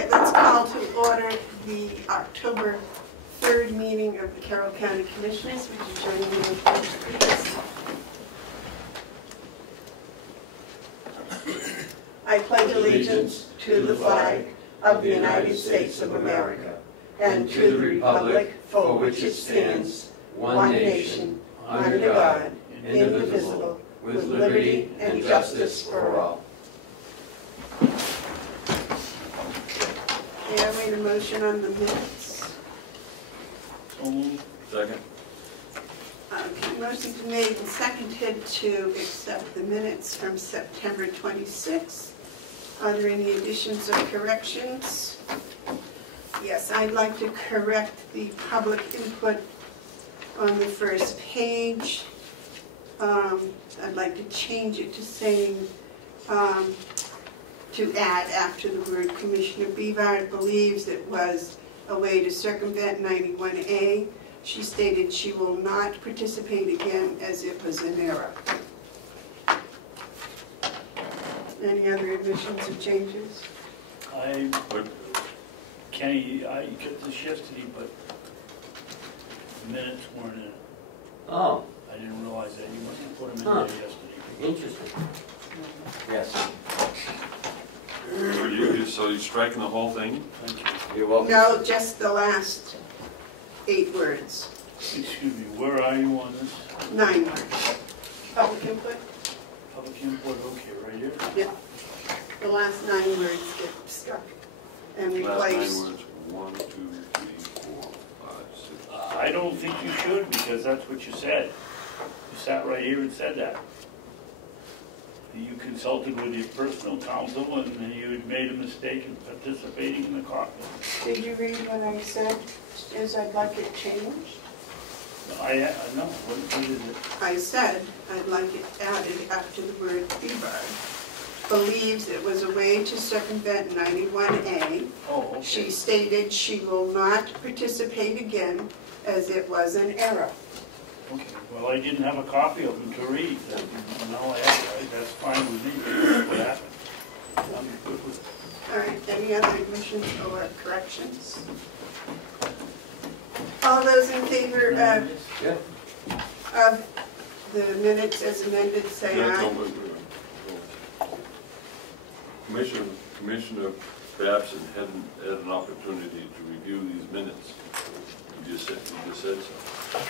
right, let's call to order the October 3rd meeting of the Carroll County Commissioners. Would you join me in the pledge, please? I pledge allegiance to the flag of the United States of America and to the republic for which it stands, one nation, under God, indivisible, with liberty and justice for all. Okay, I made a motion on the minutes. So moved. Second. Okay, motion's been made and seconded to accept the minutes from September 26th. Are there any additions or corrections? Yes, I'd like to correct the public input on the first page. I'd like to change it to saying, to add after the word Commissioner Bevard believes it was a way to circumvent 91A. She stated she will not participate again as it was an error. Any other additions or changes? Kenny, I got this yesterday, but the minutes weren't in it. Oh, I didn't realize that. You must have put them in there yesterday. interesting. Yes. So you're striking the whole thing? Thank you. You're welcome. No, just the last 8 words. Excuse me, where are you on this? 9 words. Public input? Public input, okay, right here? Yeah. The last 9 words get stuck and replaced. Last 9 words. 1, 2, 3, 4, 5, 6. I don't think you should, because that's what you said. You sat right here and said that. You consulted with your personal counsel and you had made a mistake in participating in the caucus. Did you read what I said? Is I'd like it changed? No, what is it? I said I'd like it added after the word Bevard. Believes it was a way to circumvent 91A. Oh, okay. She stated she will not participate again as it was an error. Okay, well, I didn't have a copy of them to read. No, that's fine with me. That's what happened. I'm good with it. All right, any other additions or corrections? All those in favor of the minutes as amended, say aye. Commissioner Babson hadn't had an opportunity to review these minutes. You just said so.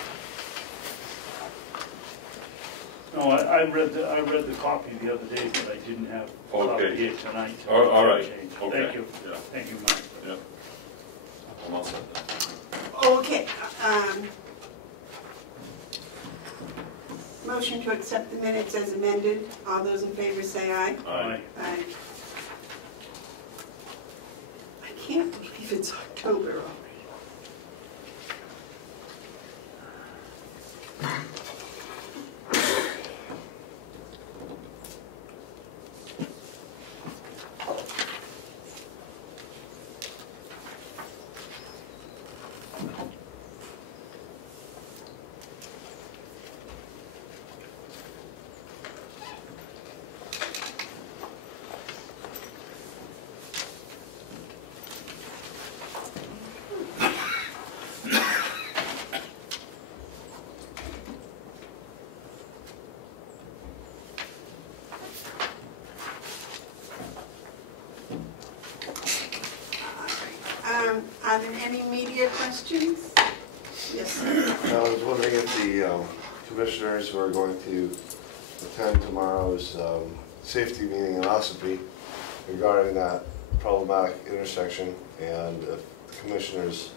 No, I read the copy the other day, but I didn't have a copy here tonight. So all right. Okay. Thank you. Yeah. Thank you, Mike. Yeah. I'm all set then. Okay. Motion to accept the minutes as amended. All those in favor say aye. Aye. Aye. I can't believe it's October already. Are there any media questions? Yes, sir. I was wondering if the commissioners were going to attend tomorrow's safety meeting in Ossipee regarding that problematic intersection, and if the commissioners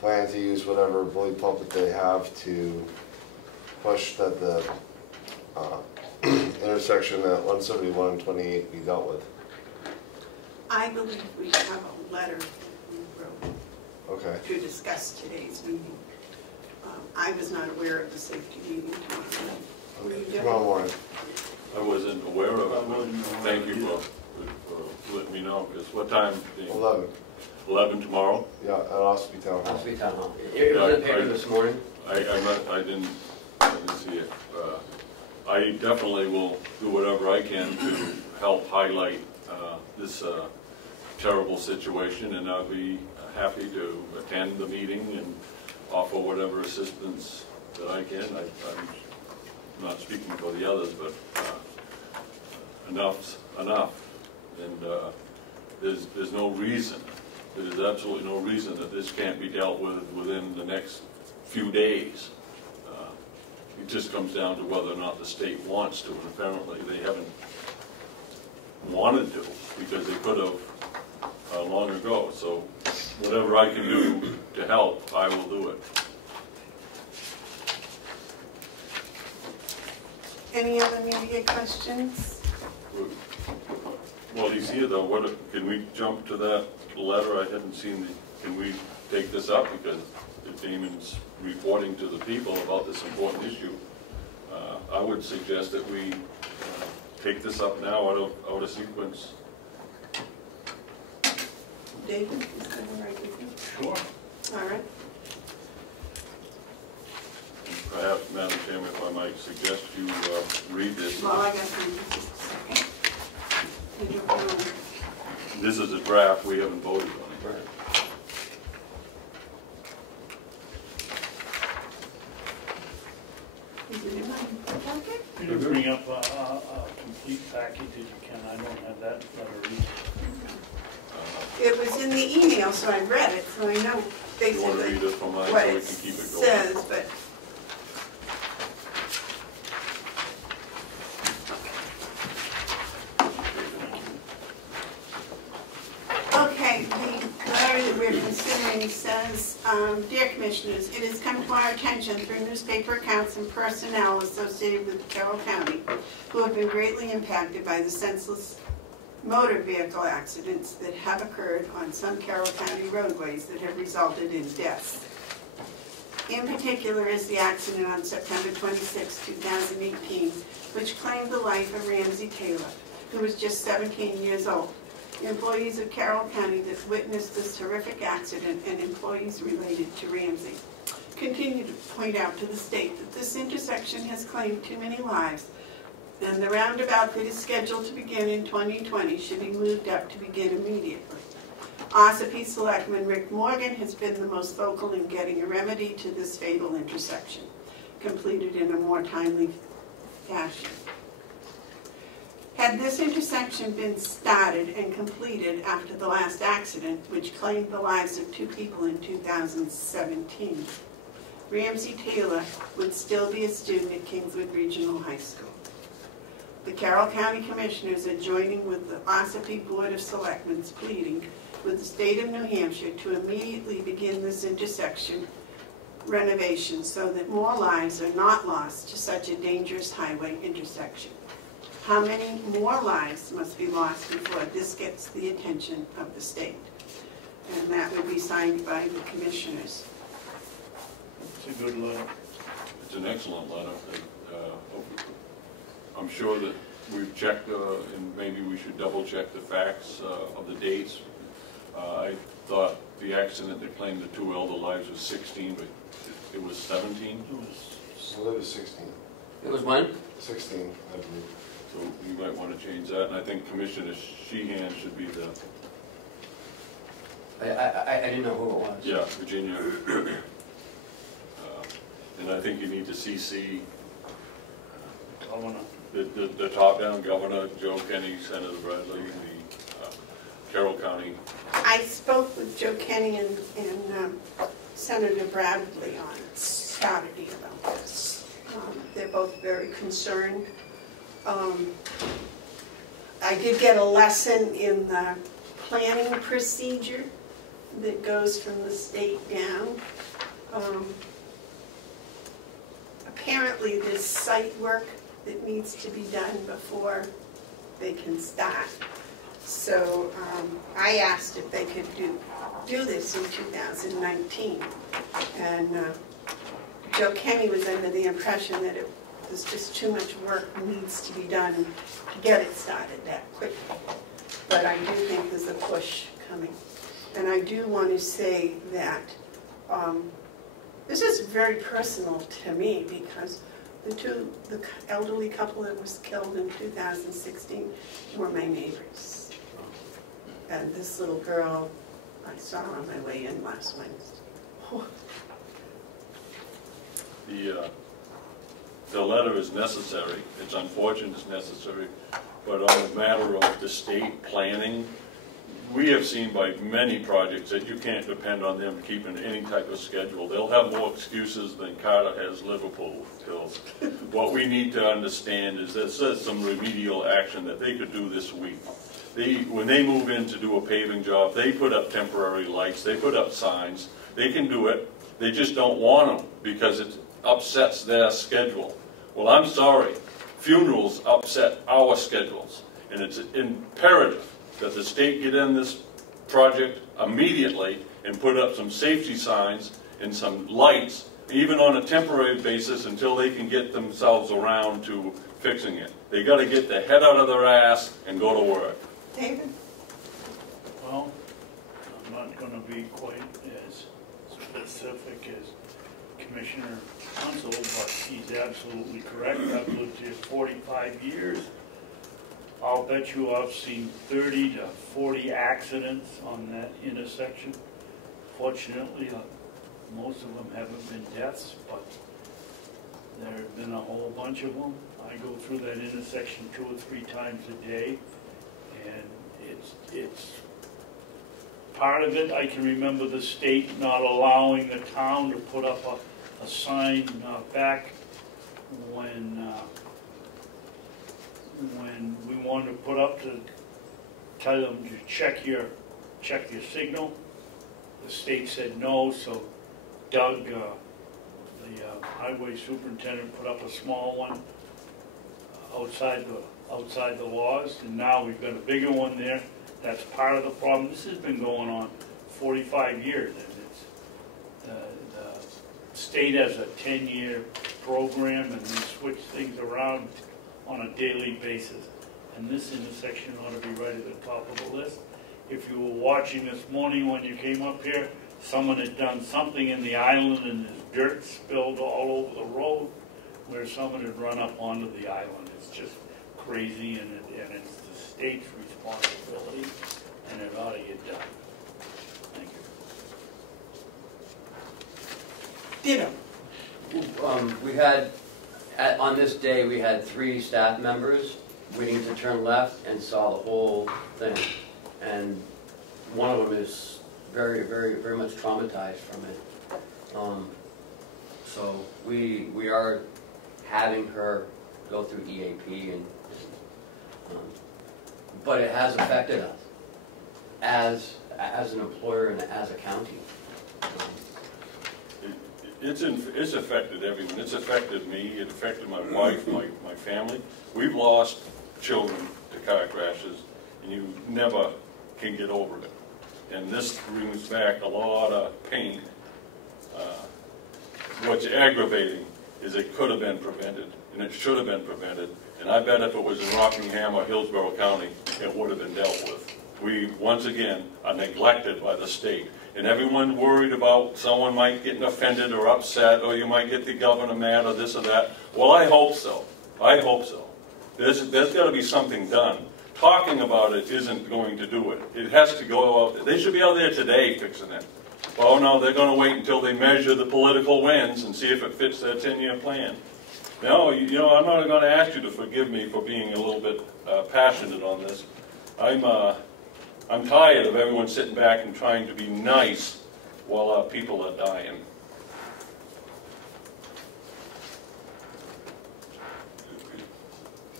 plan to use whatever bully pulpit they have to push that the intersection at 171 and 28 be dealt with. I believe we have a letter Okay. to discuss today's meeting. I was not aware of the safety meeting tomorrow. Were you doing? Tomorrow morning. I wasn't aware of it, but thank you for letting me know. Because what time? 11. 11 tomorrow? Yeah, at Ossipee Town Hall. Ossipee Town Hall. It was in the paper this morning. I didn't see it. I definitely will do whatever I can to help highlight this terrible situation, and I'll be happy to attend the meeting and offer whatever assistance that I can. I'm not speaking for the others, but enough's enough. And there's no reason, there's absolutely no reason that this can't be dealt with within the next few days. It just comes down to whether or not the state wants to, and apparently they haven't wanted to, because they could have long ago. So whatever I can do to help, I will do it. Any other media questions? Well, he's here though. Can we jump to that letter? I hadn't seen can we take this up, because Damon's reporting to the people about this important issue. I would suggest that we take this up now out of sequence. David, is that all right with you? Sure. All right. Perhaps, Madam Chairman, if I might suggest you read this. Well, I got some, just a second. I don't know. This is a draft. We haven't voted on it. Is it in my packet? Can you bring up a complete package if you can? I don't have that letter either. It was in the email, so I read it, so I know You want to basically read it from mine what so we it can keep it going? says, but. Okay, the letter that we're considering says, Dear Commissioners, it has come to our attention through newspaper accounts and personnel associated with Carroll County who have been greatly impacted by the senseless motor vehicle accidents that have occurred on some Carroll County roadways that have resulted in deaths. In particular is the accident on September 26, 2018, which claimed the life of Ramsey Taylor, who was just 17 years old. Employees of Carroll County that witnessed this horrific accident and employees related to Ramsey continue to point out to the state that this intersection has claimed too many lives, and the roundabout that is scheduled to begin in 2020 should be moved up to begin immediately. Ossipee Selectman Rick Morgan has been the most vocal in getting a remedy to this fatal intersection, completed in a more timely fashion. Had this intersection been started and completed after the last accident, which claimed the lives of 2 people in 2017, Ramsey Taylor would still be a student at Kingswood Regional High School. The Carroll County Commissioners are joining with the Ossipee Board of Selectmen's pleading with the state of New Hampshire to immediately begin this intersection renovation so that more lives are not lost to such a dangerous highway intersection. How many more lives must be lost before this gets the attention of the state? And that would be signed by the commissioners. It's a good letter. It's an excellent letter. I'm sure that we've checked, and maybe we should double check the facts of the dates. I thought the accident that claimed the 2 elder lives was 16, but it was 17. I believe it was 16. It was when? 16, I believe. So you might want to change that, and I think Commissioner Sheehan should be the, I didn't know who it was. yeah, Virginia. And I think you need to CC Governor. the top-down Governor, Joe Kenny, Senator Bradley, the Carroll County. I spoke with Joe Kenny and Senator Bradley on Saturday about this. They're both very concerned. I did get a lesson in the planning procedure that goes from the state down. Apparently there's site work that needs to be done before they can start. So I asked if they could do this in 2019. And Joe Kenny was under the impression that there's just too much work needs to be done to get it started that quickly. But I do think there's a push coming. And I do want to say that this is very personal to me because the elderly couple that was killed in 2016 were my neighbors. And this little girl, I saw on my way in last Wednesday. The letter is necessary. It's unfortunate it's necessary, but on the matter of the state planning, we have seen by many projects that you can't depend on them keeping any type of schedule. They'll have more excuses than Carter has Liverpool Hills. What we need to understand is that there's some remedial action that they could do this week. When they move in to do a paving job, they put up temporary lights, they put up signs. They can do it. They just don't want them because it upsets their schedule. Well, I'm sorry. Funerals upset our schedules, and it's imperative that the state get in this project immediately and put up some safety signs and some lights, even on a temporary basis, until they can get themselves around to fixing it. They got to get their head out of their ass and go to work. David? Well, I'm not going to be quite as specific as Commissioner Hounsell, but he's absolutely correct. I've lived here 45 years. I'll bet you I've seen 30 to 40 accidents on that intersection. Fortunately, most of them haven't been deaths, but there have been a whole bunch of them. I go through that intersection 2 or 3 times a day, and it's part of it. I can remember the state not allowing the town to put up a sign back when we wanted to put up to tell them to check your signal. The state said no, so Doug, the highway superintendent, put up a small one outside the laws, and now we've got a bigger one there. That's part of the problem. This has been going on 45 years, and it's the state has a 10-year program, and they switch things around on a daily basis. And this intersection ought to be right at the top of the list. If you were watching this morning when you came up here, someone had done something in the island and there's dirt spilled all over the road where someone had run up onto the island. It's just crazy, and it's the state's responsibility, and it ought to get done. Thank you. Ditto. We had, on this day, we had 3 staff members waiting to turn left and saw the whole thing. And one of them is very, very, very much traumatized from it. So we are having her go through EAP, and but it has affected us as an employer and as a county. It's affected everyone. It's affected me. It affected my wife, my family. We've lost children to car crashes, and you never can get over it. And this brings back a lot of pain. What's aggravating is it could have been prevented, and it should have been prevented. And I bet if it was in Rockingham or Hillsborough County, it would have been dealt with. We, once again, are neglected by the state. And everyone worried about someone might get offended or upset, or you might get the governor mad or this or that. Well, I hope so. I hope so. There's got to be something done. Talking about it isn't going to do it. It has to go out. They should be out there today fixing it. Oh no, they're going to wait until they measure the political wins and see if it fits their 10-year plan. No, you know, I'm not going to ask you to forgive me for being a little bit passionate on this. I'm tired of everyone sitting back and trying to be nice while our people are dying.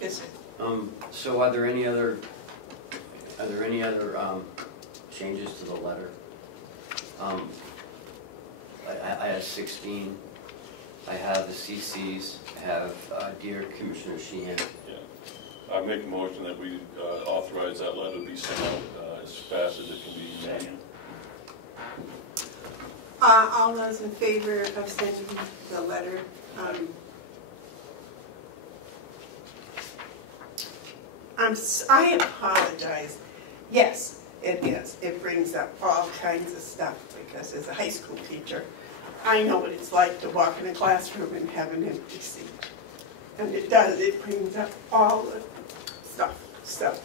Yes, So are there any other changes to the letter? I have 16. I have the CCs. I have Dear Commissioner Sheehan. Yeah. I make a motion that we authorize that letter to be sent out as fast as it can be made. all those in favor of sending the letter, I apologize. Yes, it is. It brings up all kinds of stuff because as a high school teacher, I know what it's like to walk in a classroom and have an empty seat. And it does. It brings up all the stuff.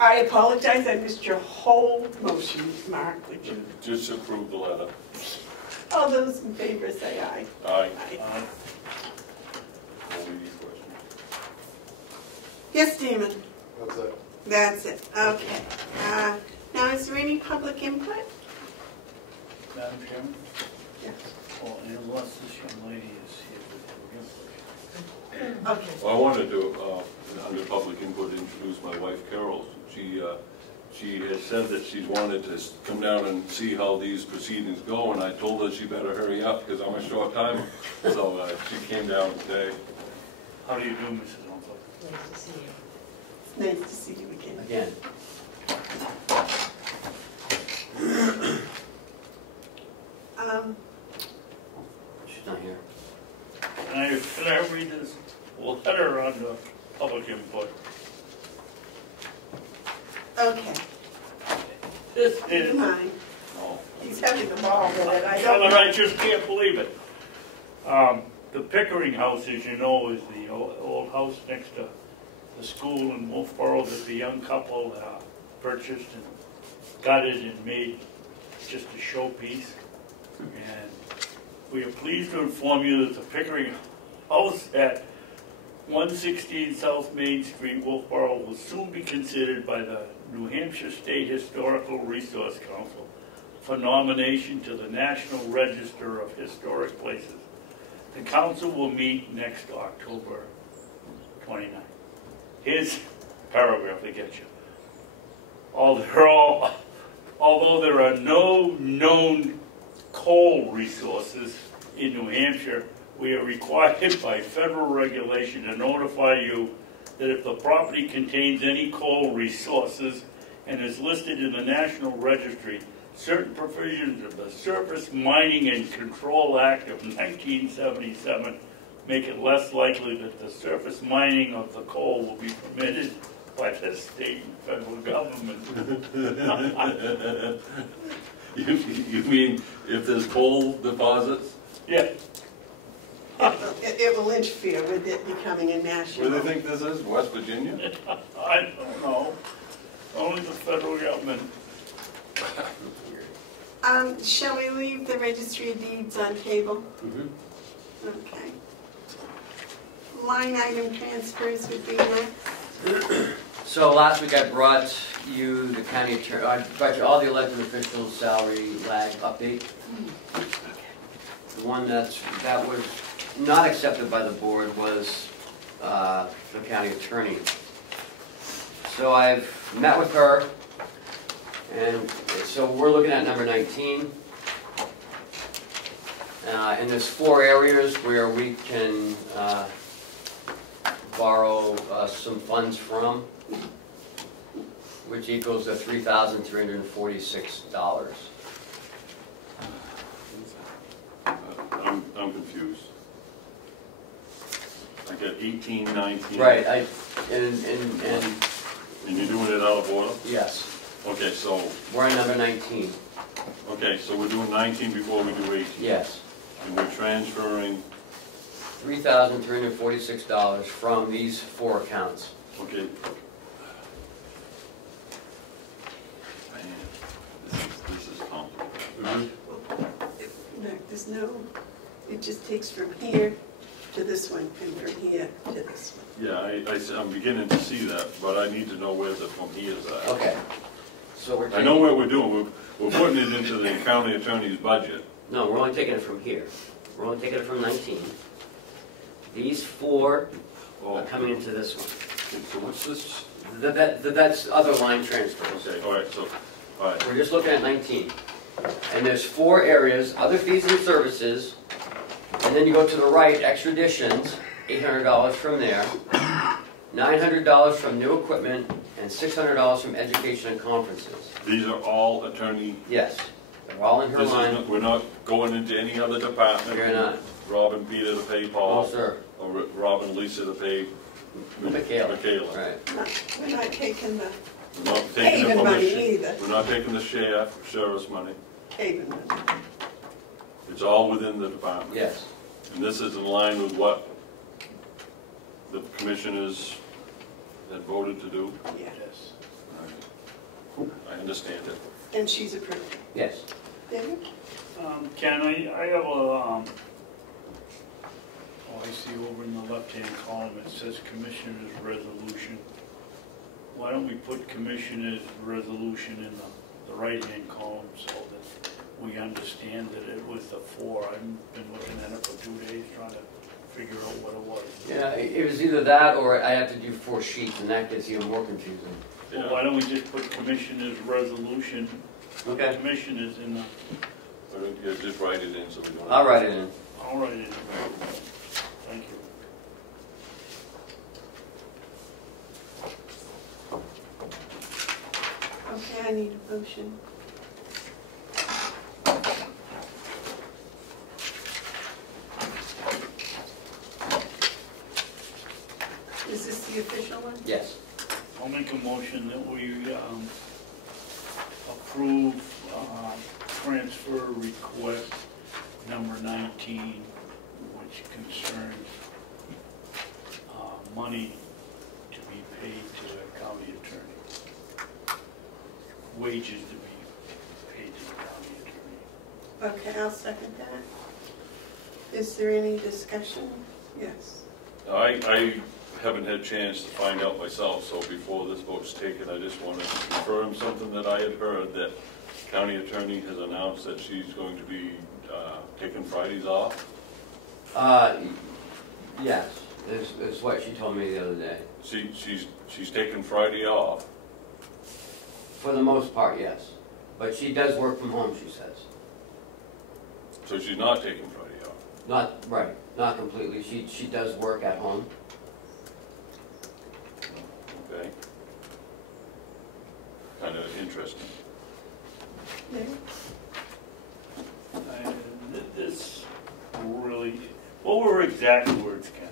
I apologize, I missed your whole motion, Mark, would you? Just approve the letter. All those in favor say aye. Aye. Aye. Any questions? Yes, Damon? That's it. That's it, okay. Now, is there any public input? Madam Chairman? Yes. Well, unless this young lady is here with her input. Okay. Well, I wanted to, under public input, introduce my wife Carroll. She has said that she's wanted to come down and see how these proceedings go, and I told her she better hurry up because I'm a short timer. So she came down today. How do you do, Mrs. Hounsell? Nice to see you. It's nice to see you again. Again, she's not here. Can I read this letter under public input? Okay, This do you is, mind? Oh, He's having a ball with it, I Ellen, don't. I just can't believe it. The Pickering House, as you know, is the old house next to the school in Wolfboro that the young couple purchased and gutted and made just a showpiece. And we are pleased to inform you that the Pickering House at 116 South Main Street, Wolfboro, will soon be considered by the New Hampshire State Historical Resource Council for nomination to the National Register of Historic Places. The council will meet next October 29th. Here's a paragraph to get you. Although there are no known coal resources in New Hampshire, we are required by federal regulation to notify you that if the property contains any coal resources and is listed in the National Registry, certain provisions of the Surface Mining and Control Act of 1977 make it less likely that the surface mining of the coal will be permitted by the state and federal government. you mean if there's coal deposits? Yeah. It will interfere with it becoming a Where national. do they think this is? West Virginia? I don't know. Only the federal government. Shall we leave the registry of deeds on table? Mm-hmm. Okay. Line item transfers would be next. So last week I brought you the county attorney, I brought you all the elected officials' salary lag update. The one that was not accepted by the board was the county attorney. So I've met with her, and so we're looking at number 19. And there's 4 areas where we can borrow some funds from, which equals $3,346. I'm confused. I got 18, 19. Right, and And you're doing it out of order? yes, Okay, so, we're on number 19, so we're doing 19 before we do 18. yes. And we're transferring, $3,346 from these 4 accounts. okay. Man, this is complicated. Look, there's no, it just takes from here to this one and from here to this one. Yeah, I'm beginning to see that, but I need to know where the from here's at. Okay, so we're I taking, know what we're doing. We're putting it into the county attorney's budget. no, we're only taking it from here. We're only taking it from 19. These 4 are coming into this one. So what's this? That's other line transfers. Okay, all right, so, all right. We're just looking at 19. And there's 4 areas, other fees and services, and then you go to the right, extraditions, $800 from there, $900 from new equipment, and $600 from education and conferences. These are all attorney. Yes, they're all in her This is line. not, we're not going into any other department. You're not. Rob and Peter to pay Oh, Paul, sir. or Rob and Lisa to pay Michaela. Right. We're not taking the We're not taking it Haven from the money either. We're not taking the sheriff's money. Haven money. It's all within the department. Yes, And this is in line with what the commissioners had voted to do. Yeah. Yes. I understand it. And she's approved. Yes. David? Ken, I have a, I see over in the left-hand column, it says Commissioner's Resolution. Why don't we put Commissioner's Resolution in the right-hand column so that we understand that it was the 4. I've been looking at it for 2 days trying to figure out what it was. Yeah, it was either that or I have to do 4 sheets, and that gets even more confusing. Well, why don't we just put Commissioner's Resolution, Okay. Commissioners in the, Why don't you just write it in so we don't... I'll write it in. I'll write it in. Thank you. Okay, I need a motion. Is this the official one? Yes. I'll make a motion that we approve transfer request number 19, which concerns money to be paid to the county attorney. Wages to be paid to the county attorney. Okay, I'll second that. Is there any discussion? Yes. I haven't had a chance to find out myself, so before this vote's taken, I just want to confirm something that I had heard, that county attorney has announced that she's going to be taking Fridays off. Yes, it's what she told me the other day. She's taking Friday off. For the most part, yes. But she does work from home, she says. So she's not taking Friday off. Not, right, not completely. She does work at home. Okay. Kind of interesting. Yeah. This really, what were her exact words, Ken?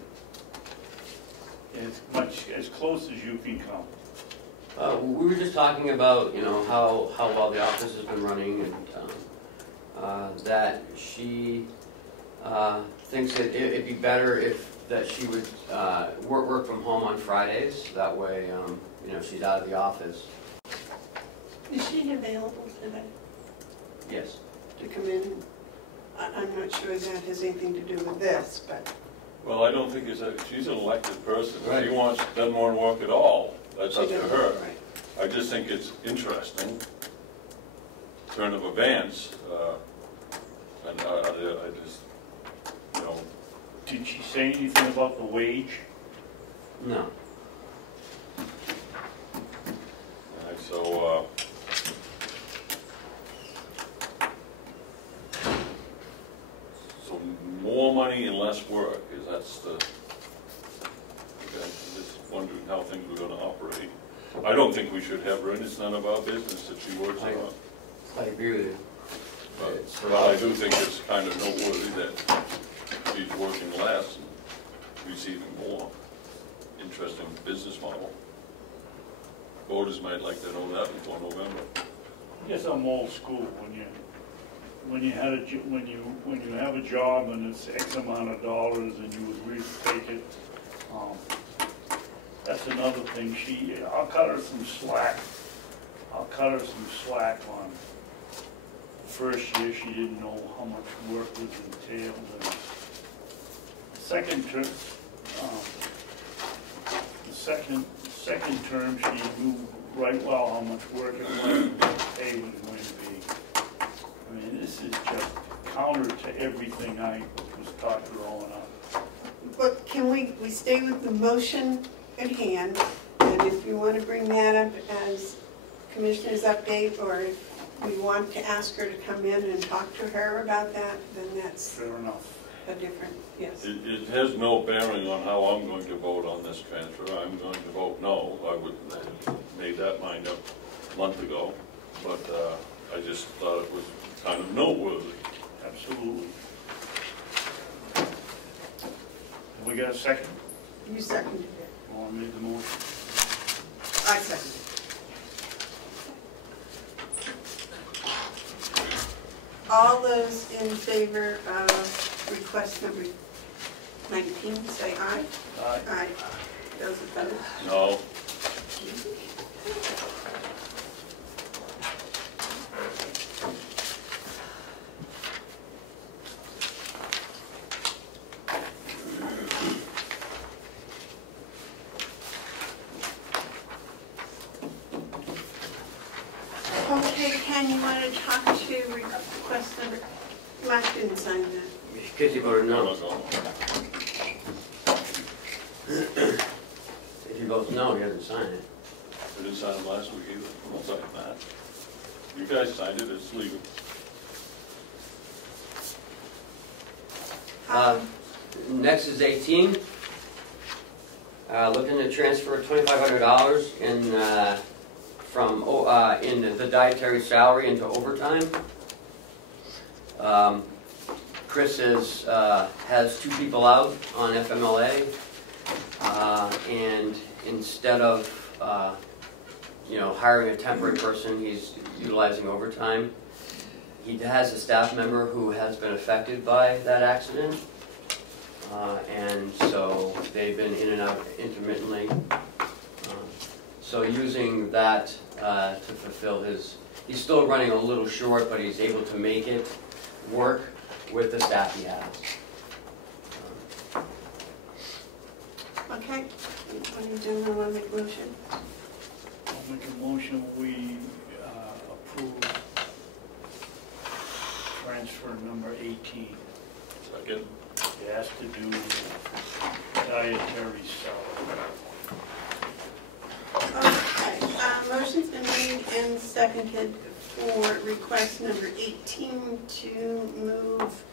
As close as you can come. We were just talking about, you know, how well the office has been running, and that she thinks that it'd be better that she would work from home on Fridays. That way, you know, she's out of the office. Is she available today Yes. to come in? I'm not sure that has anything to do with this, but Well, I don't think she's an elected person. If Right. she doesn't want to work at all, that's she up to doesn't. her. Right. I just think it's interesting, turn of events, and I just, you know, Did she say anything about the wage? No. so, so more money and less work, that's the, okay, I'm just wondering how things were gonna operate. I don't think we should have her in, it's none of our business that she works or not. I agree with you. But I do think it's kind of noteworthy that she's working less and receiving more. Interesting business model. Voters might like to know that before November. I guess I'm old school. When you have a job and it's X amount of dollars and you agree to take it, that's another thing. I'll cut her some slack. On first year she didn't know how much work was entailed. And second term she knew right well how much work it was and what the pay was going to be. I mean, this is just counter to everything I was taught growing up. But can we stay with the motion at hand? And if you want to bring that up as Commissioner's update, or if we want to ask her to come in and talk to her about that, then that's Fair enough. a different, yes. It has no bearing on how I'm going to vote on this transfer. I'm going to vote no. I would have made that mind up a month ago, but I just thought it was kind of noteworthy. Absolutely. We got a second? You seconded it. Oh, I made the motion. I seconded it. All those in favor of request number 19, say aye. Aye. Aye. Those opposed? No, Ken, you want to talk to request number, Mark didn't sign that. Because he voted no. If he votes no, he doesn't sign it. I didn't sign them last week either. I'll sign that. You guys signed it, it's legal. Next is 18. Looking to transfer $2,500 from the dietary salary into overtime. Chris has 2 people out on FMLA, and instead of hiring a temporary person, he's utilizing overtime. He has a staff member who has been affected by that accident, and so they've been in and out intermittently. So using that to fulfill he's still running a little short, but he's able to make it work with the staff he has. Okay, what are you doing? I want to make a motion. I'll make a motion, we approve transfer number 18. Second. It has to do with dietary salary. Okay, motion's been made and seconded for request number 18 to move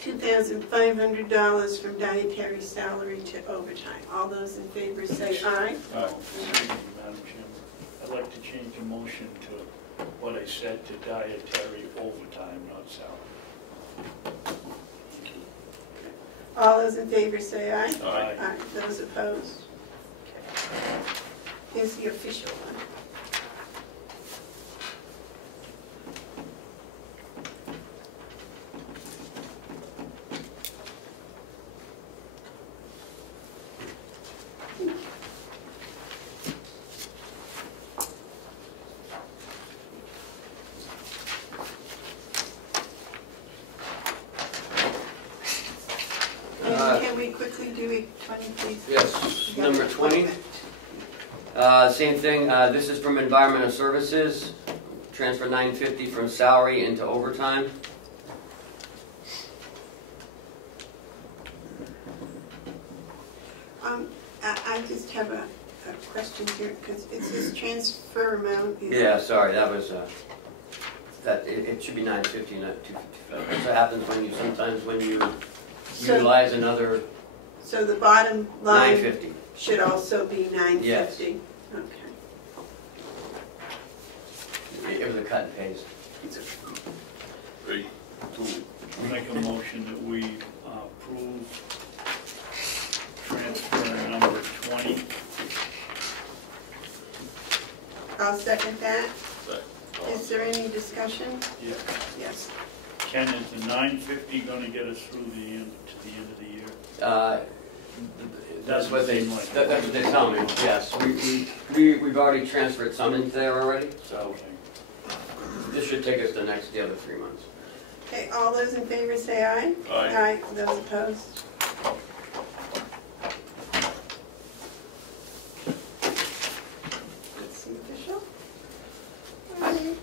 $2,500 from dietary salary to overtime. All those in favor say aye. Madam Chairman, I'd like to change the motion to what I said to dietary overtime, not salary. All those in favor say aye. Aye. Aye. Those opposed? Okay. Here's the official one. Can we quickly do 20, please? Yes, number 20. Same thing, this is from Environmental Services, transfer $950 from salary into overtime. I just have a question here, because it says transfer amount is... Yeah, sorry, that was, it should be $950, not $255. That's what happens sometimes when you utilize another So the bottom line $950. should also be $950? Yes. Okay. It was a cut and paste. 3, 2. I'll make a motion that we approve transfer number 20. I'll second that. Second. Is there any discussion? Yeah. Yes. Ken, is the 950 going to get us through to the end of the year? That's what they Seem like- that's what they tell me. Yes, we've already transferred some into there already, so Okay. this should take us the other 3 months. Okay, all those in favor say aye. Aye. Aye. Those opposed? That's the official. All right.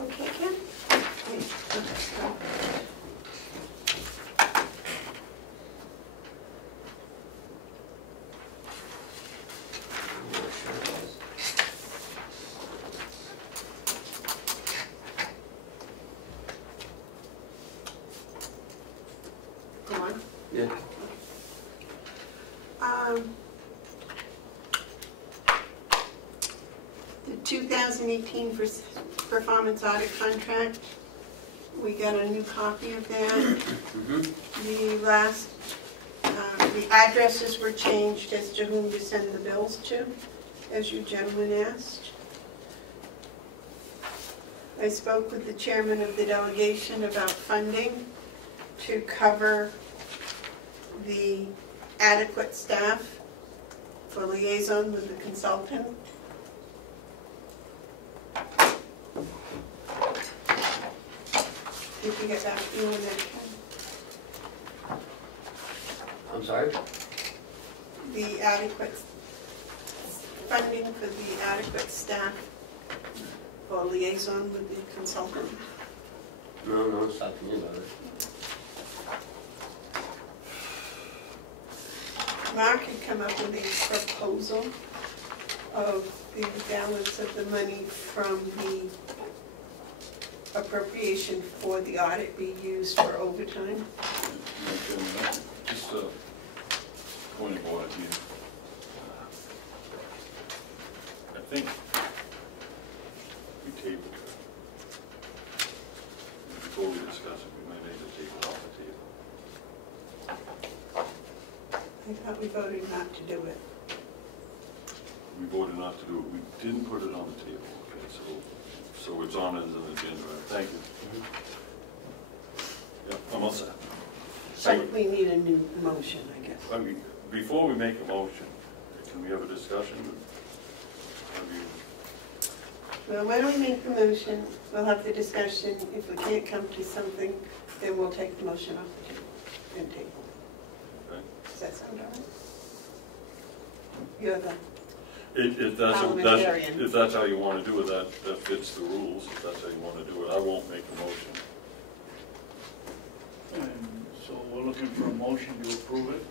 Okay, Ken? Wait, okay, go. Go on. Yeah. The 2018 performance audit contract, we got a new copy of that. The addresses were changed as to whom to send the bills to, as you gentlemen asked. I spoke with the chairman of the delegation about funding to cover the adequate staff for liaison with the consultant. The to get back to you on that, Ken. I'm sorry? The adequate funding for the adequate staff or liaison with the consultant. No, it's not to me about it. Mark had come up with a proposal of the balance of the money from the appropriation for the audit be used for overtime. Just a point of order here. I think we tabled it. Before we discuss it, we might need to take it off the table. I thought we voted not to do it. We voted not to do it. We didn't put it on the table. Okay, so it's on as an agenda. Thank you. Yeah, I'm all set. So we need a new motion, I guess. I mean, before we make a motion, can we have a discussion? Well, why don't we make the motion, we'll have the discussion, if we can't come to something, then we'll take the motion off the table and table. Okay. Does that sound all right? You're the, If that's how you want to do it, that fits the rules. If that's how you want to do it, I won't make a motion. And so we're looking for a motion to approve it.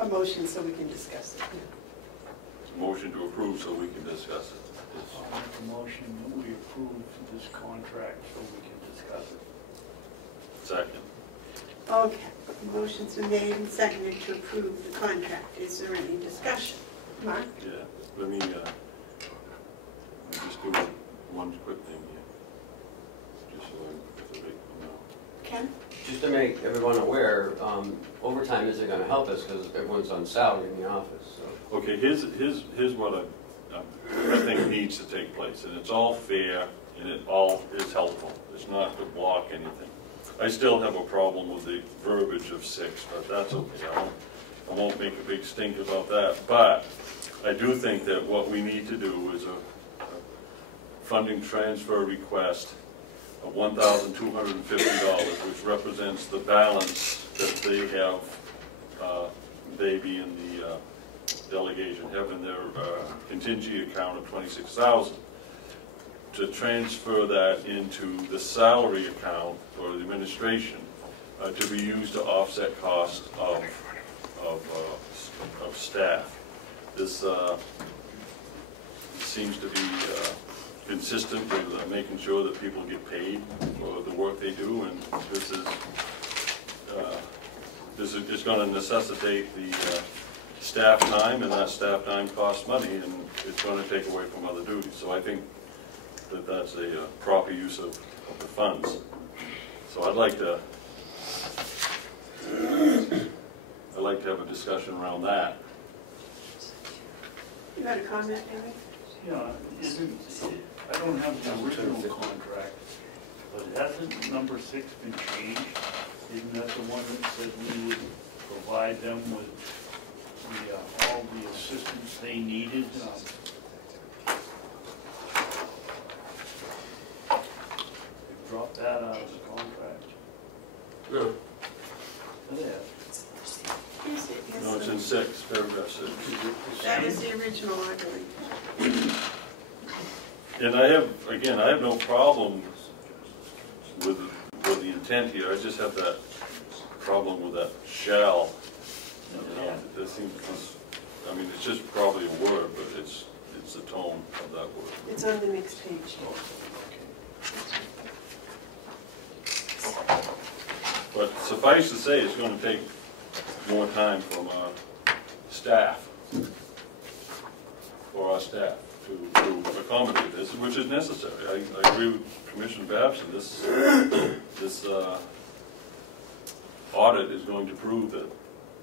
a motion so we can discuss it. Motion to approve so we can discuss it. I'll make a motion that we approve this contract so we can discuss it. Second. Okay, motion's been made and seconded to approve the contract. Is there any discussion? Mark? Yeah, let me just do one quick thing here. Just so I make a note. Ken? Just to make everyone aware, overtime isn't gonna help us because everyone's on salary in the office, so. Okay, here's what I think needs to take place, and it's all fair, and it all is helpful. It's not to block anything. I still have a problem with the verbiage of 6, but that's okay. I won't make a big stink about that. But I do think that what we need to do is a funding transfer request of $1,250, which represents the balance that they have, they being the delegation, have in their contingency account of $26,000, to transfer that into the salary account for the administration to be used to offset costs of staff. This seems to be consistent with making sure that people get paid for the work they do, and this is going to necessitate the staff time, and that staff time costs money, and it's going to take away from other duties. So I think that that's a proper use of the funds. So I'd like to have a discussion around that. You got a comment, David? Yeah, I don't have the original contract, but hasn't number 6 been changed? Isn't that the one that said we would provide them with all the assistance they needed? They dropped that out of the contract. No. Yeah. Is it? Yes, No, it's sir. in 6, paragraph 6. That is the original, I believe. And I have no problem with the intent here. I just have that problem with that shall. You know, that seems, I mean, it's just probably a word, but it's the tone of that word. It's on the next page. But suffice to say, it's going to take more time from our staff, to accommodate this, which is necessary. I agree with Commissioner Babson. This audit is going to prove that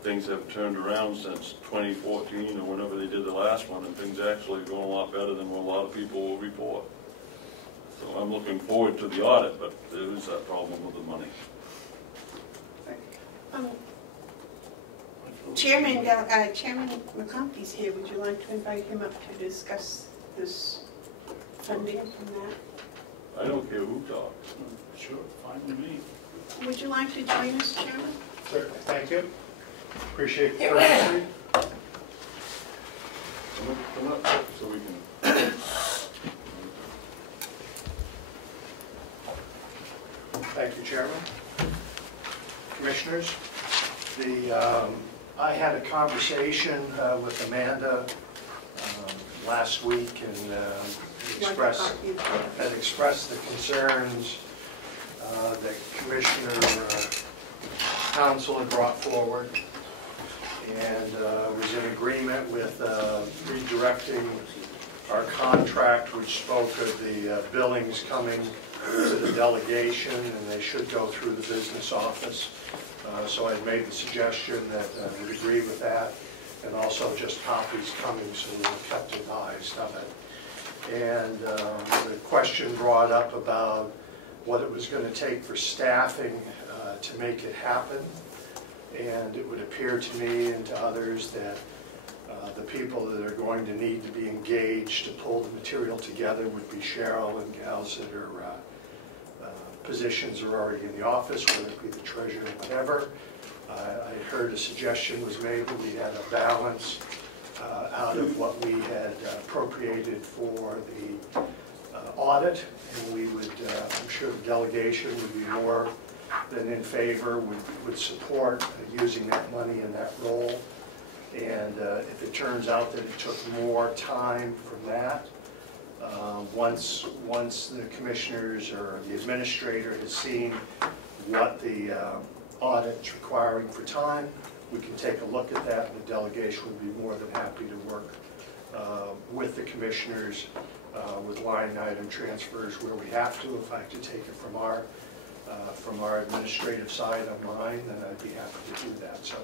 things have turned around since 2014 or whenever they did the last one, and things actually are going a lot better than what a lot of people will report. So I'm looking forward to the audit, but there is that problem with the money. Chairman McConkey's here. Would you like to invite him up to discuss this funding from that? I don't care who talks. Sure, fine with me. Would you like to join us, Chairman? Certainly, thank you. Appreciate the courtesy. Come up so we can. Thank you, Chairman. Commissioners, I had a conversation with Amanda last week and had expressed the concerns that Commissioner Hounsell had brought forward, and was in agreement with redirecting our contract, which spoke of the billings coming to the delegation, and they should go through the business office. So I made the suggestion that we'd agree with that, and also just copies coming, so we were kept advised of it. And the question brought up about what it was going to take for staffing to make it happen. And it would appear to me and to others that the people that are going to need to be engaged to pull the material together would be Cheryl and gals that are positions are already in the office, whether it be the treasurer or whatever. I heard a suggestion was made that we had a balance out of what we had appropriated for the audit, and we would, I'm sure the delegation would be more than in favor, would support using that money in that role. And if it turns out that it took more time from that, once the commissioners or the administrator has seen what the audit's requiring for time, we can take a look at that, and the delegation would be more than happy to work with the commissioners with line item transfers where we have to. If I have to take it from our administrative side on mine, then I'd be happy to do that. So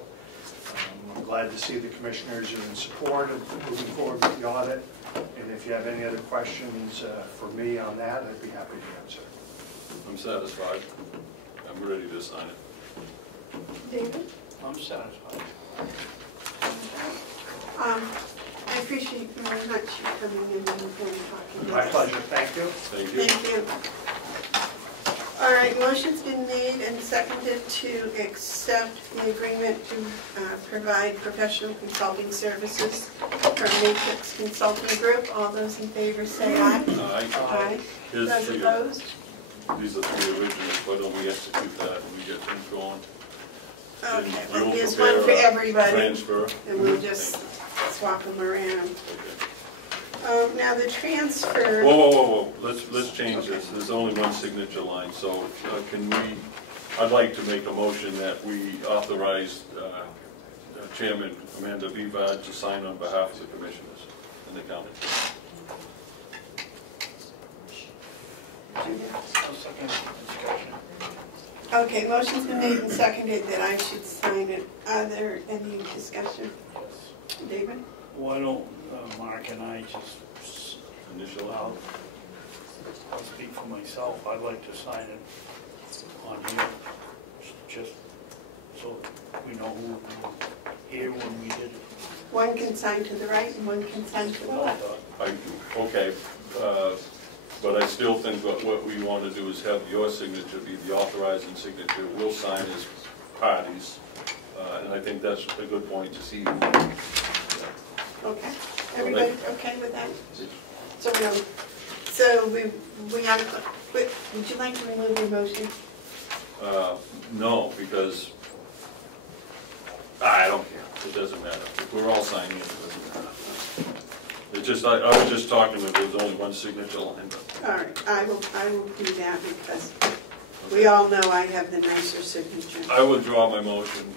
I'm glad to see the commissioners are in support of moving forward with the audit. And if you have any other questions for me on that, I'd be happy to answer. I'm satisfied. I'm ready to sign it. David? I'm satisfied. I appreciate very much you coming in and talking. My pleasure. Thank you. Thank you. Thank you. All right, motion's been made and seconded to accept the agreement to provide professional consulting services from Matrix Consulting Group. All those in favor say aye. Aye. Here's Those the, opposed? these are the originals. Why don't we execute that and we get things going? Okay, And well, you'll here's prepare one for a everybody, transfer. and we'll just swap them around. Okay. Now the transfer. Whoa. Let's change this. There's only one signature line, so can we, I'd like to make a motion that we authorize Chairman Amanda Bevard to sign on behalf of the commissioners in the county. I'll second the discussion. Okay, motion's been made and seconded that I should sign it. Are there any discussion? Yes. David? Why don't Mark and I just, Initial. I'll speak for myself. I'd like to sign it on here, just so we know who was here when we did it. One can sign to the right and one can sign to the Well left. done. Okay, but I still think what we want to do is have your signature be the authorizing signature. We'll sign as parties, and I think that's a good point to see. Okay, everybody okay with that? So we have, would you like to remove your motion? No, because I don't care. It doesn't matter. If we're all signing it, it doesn't matter. It just, I was just talking that there's only one signature line. All right, I will do that because we all know I have the nicer signature. I withdraw my motion.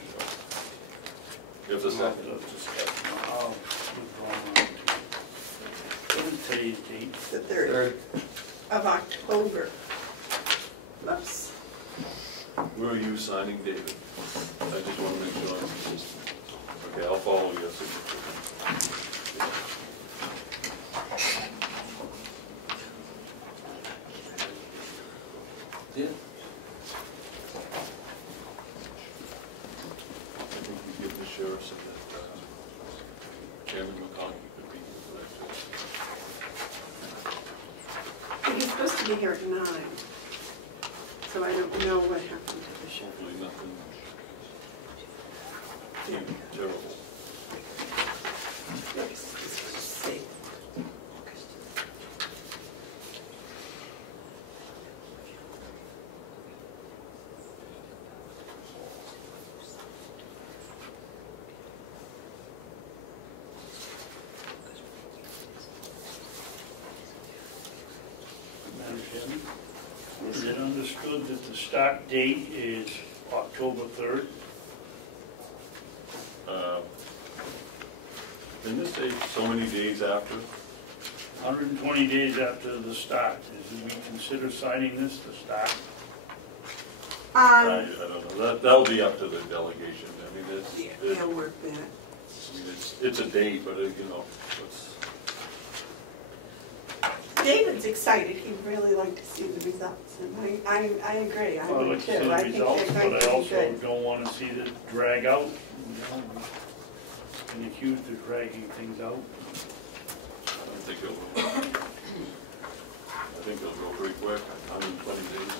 If the second. I'll withdraw mine too. What is today's date? The 3rd of October. Oops. Where are you signing, David? I just want to make sure I'm consistent. Okay, I'll follow your signature. Yeah. I think you give the sheriff and that Chairman McConaughey could be here for that too. He's supposed to to be here at 9. So I don't know what happened to the show. Hopefully nothing Yeah. terrible. Let's see. Madam Chairman, is it understood that the start date is October 3rd? Didn't this say so many days after? 120 days after the start. Do we consider signing this to start? I don't know, that'll be up to the delegation. I mean, They'll work that. it's a date, but you know, it's, David's excited, he'd really like to see the results, and I agree, I Well, I'd would like to see too. the I think results, they're but going I to be also good. don't want to see it drag out. You know, been accused of dragging things out. I think it'll go pretty quick, 120 days.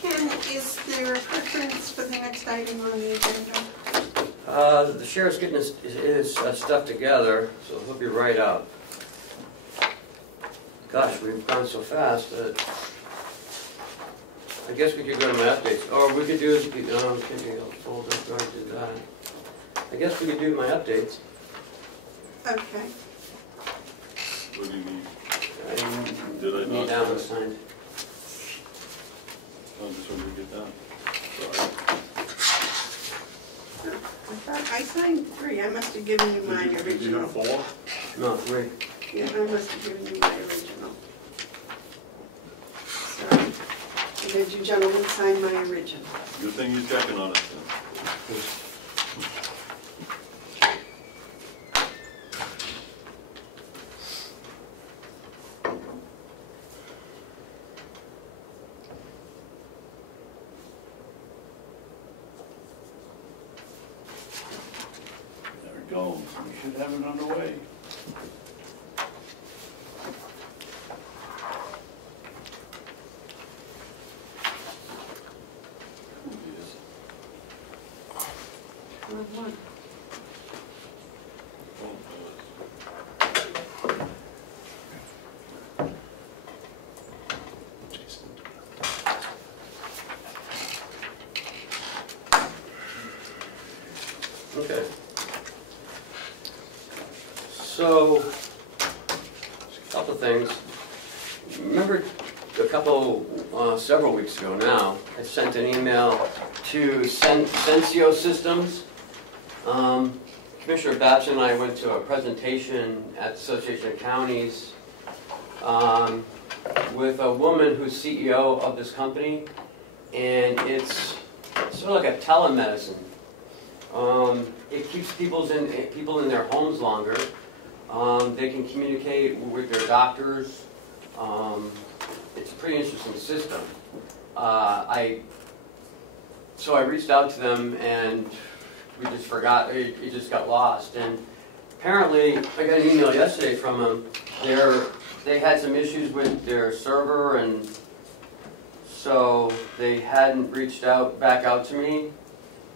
Ken, is there a preference for the next item on the agenda? The sheriff's getting his stuff together, so he'll be right up. Gosh, we've gone so fast that I guess we could go to my updates, or we could do, hold up, don't do that. I guess we could do my updates. Okay. What do you need? Did I need not that one sign? signed. Oh, just when we get done. Sorry. I thought I signed 3, I must have given you my Did you original. do 4? No, 3. Yeah, I must have given you my original. Sorry. So did you gentlemen sign my original? Good thing you're checking on it then. There it goes. We should have it underway. One. Okay. So, a couple of things. Remember several weeks ago now, I sent an email to Sensio Systems. Commissioner Babson and I went to a presentation at the Association of Counties with a woman who's CEO of this company, and it's sort of like a telemedicine. It keeps people in their homes longer. They can communicate with their doctors. It's a pretty interesting system. So I reached out to them, and we just forgot. It just got lost. And apparently, I got an email yesterday from them. They had some issues with their server, and so they hadn't reached back out to me.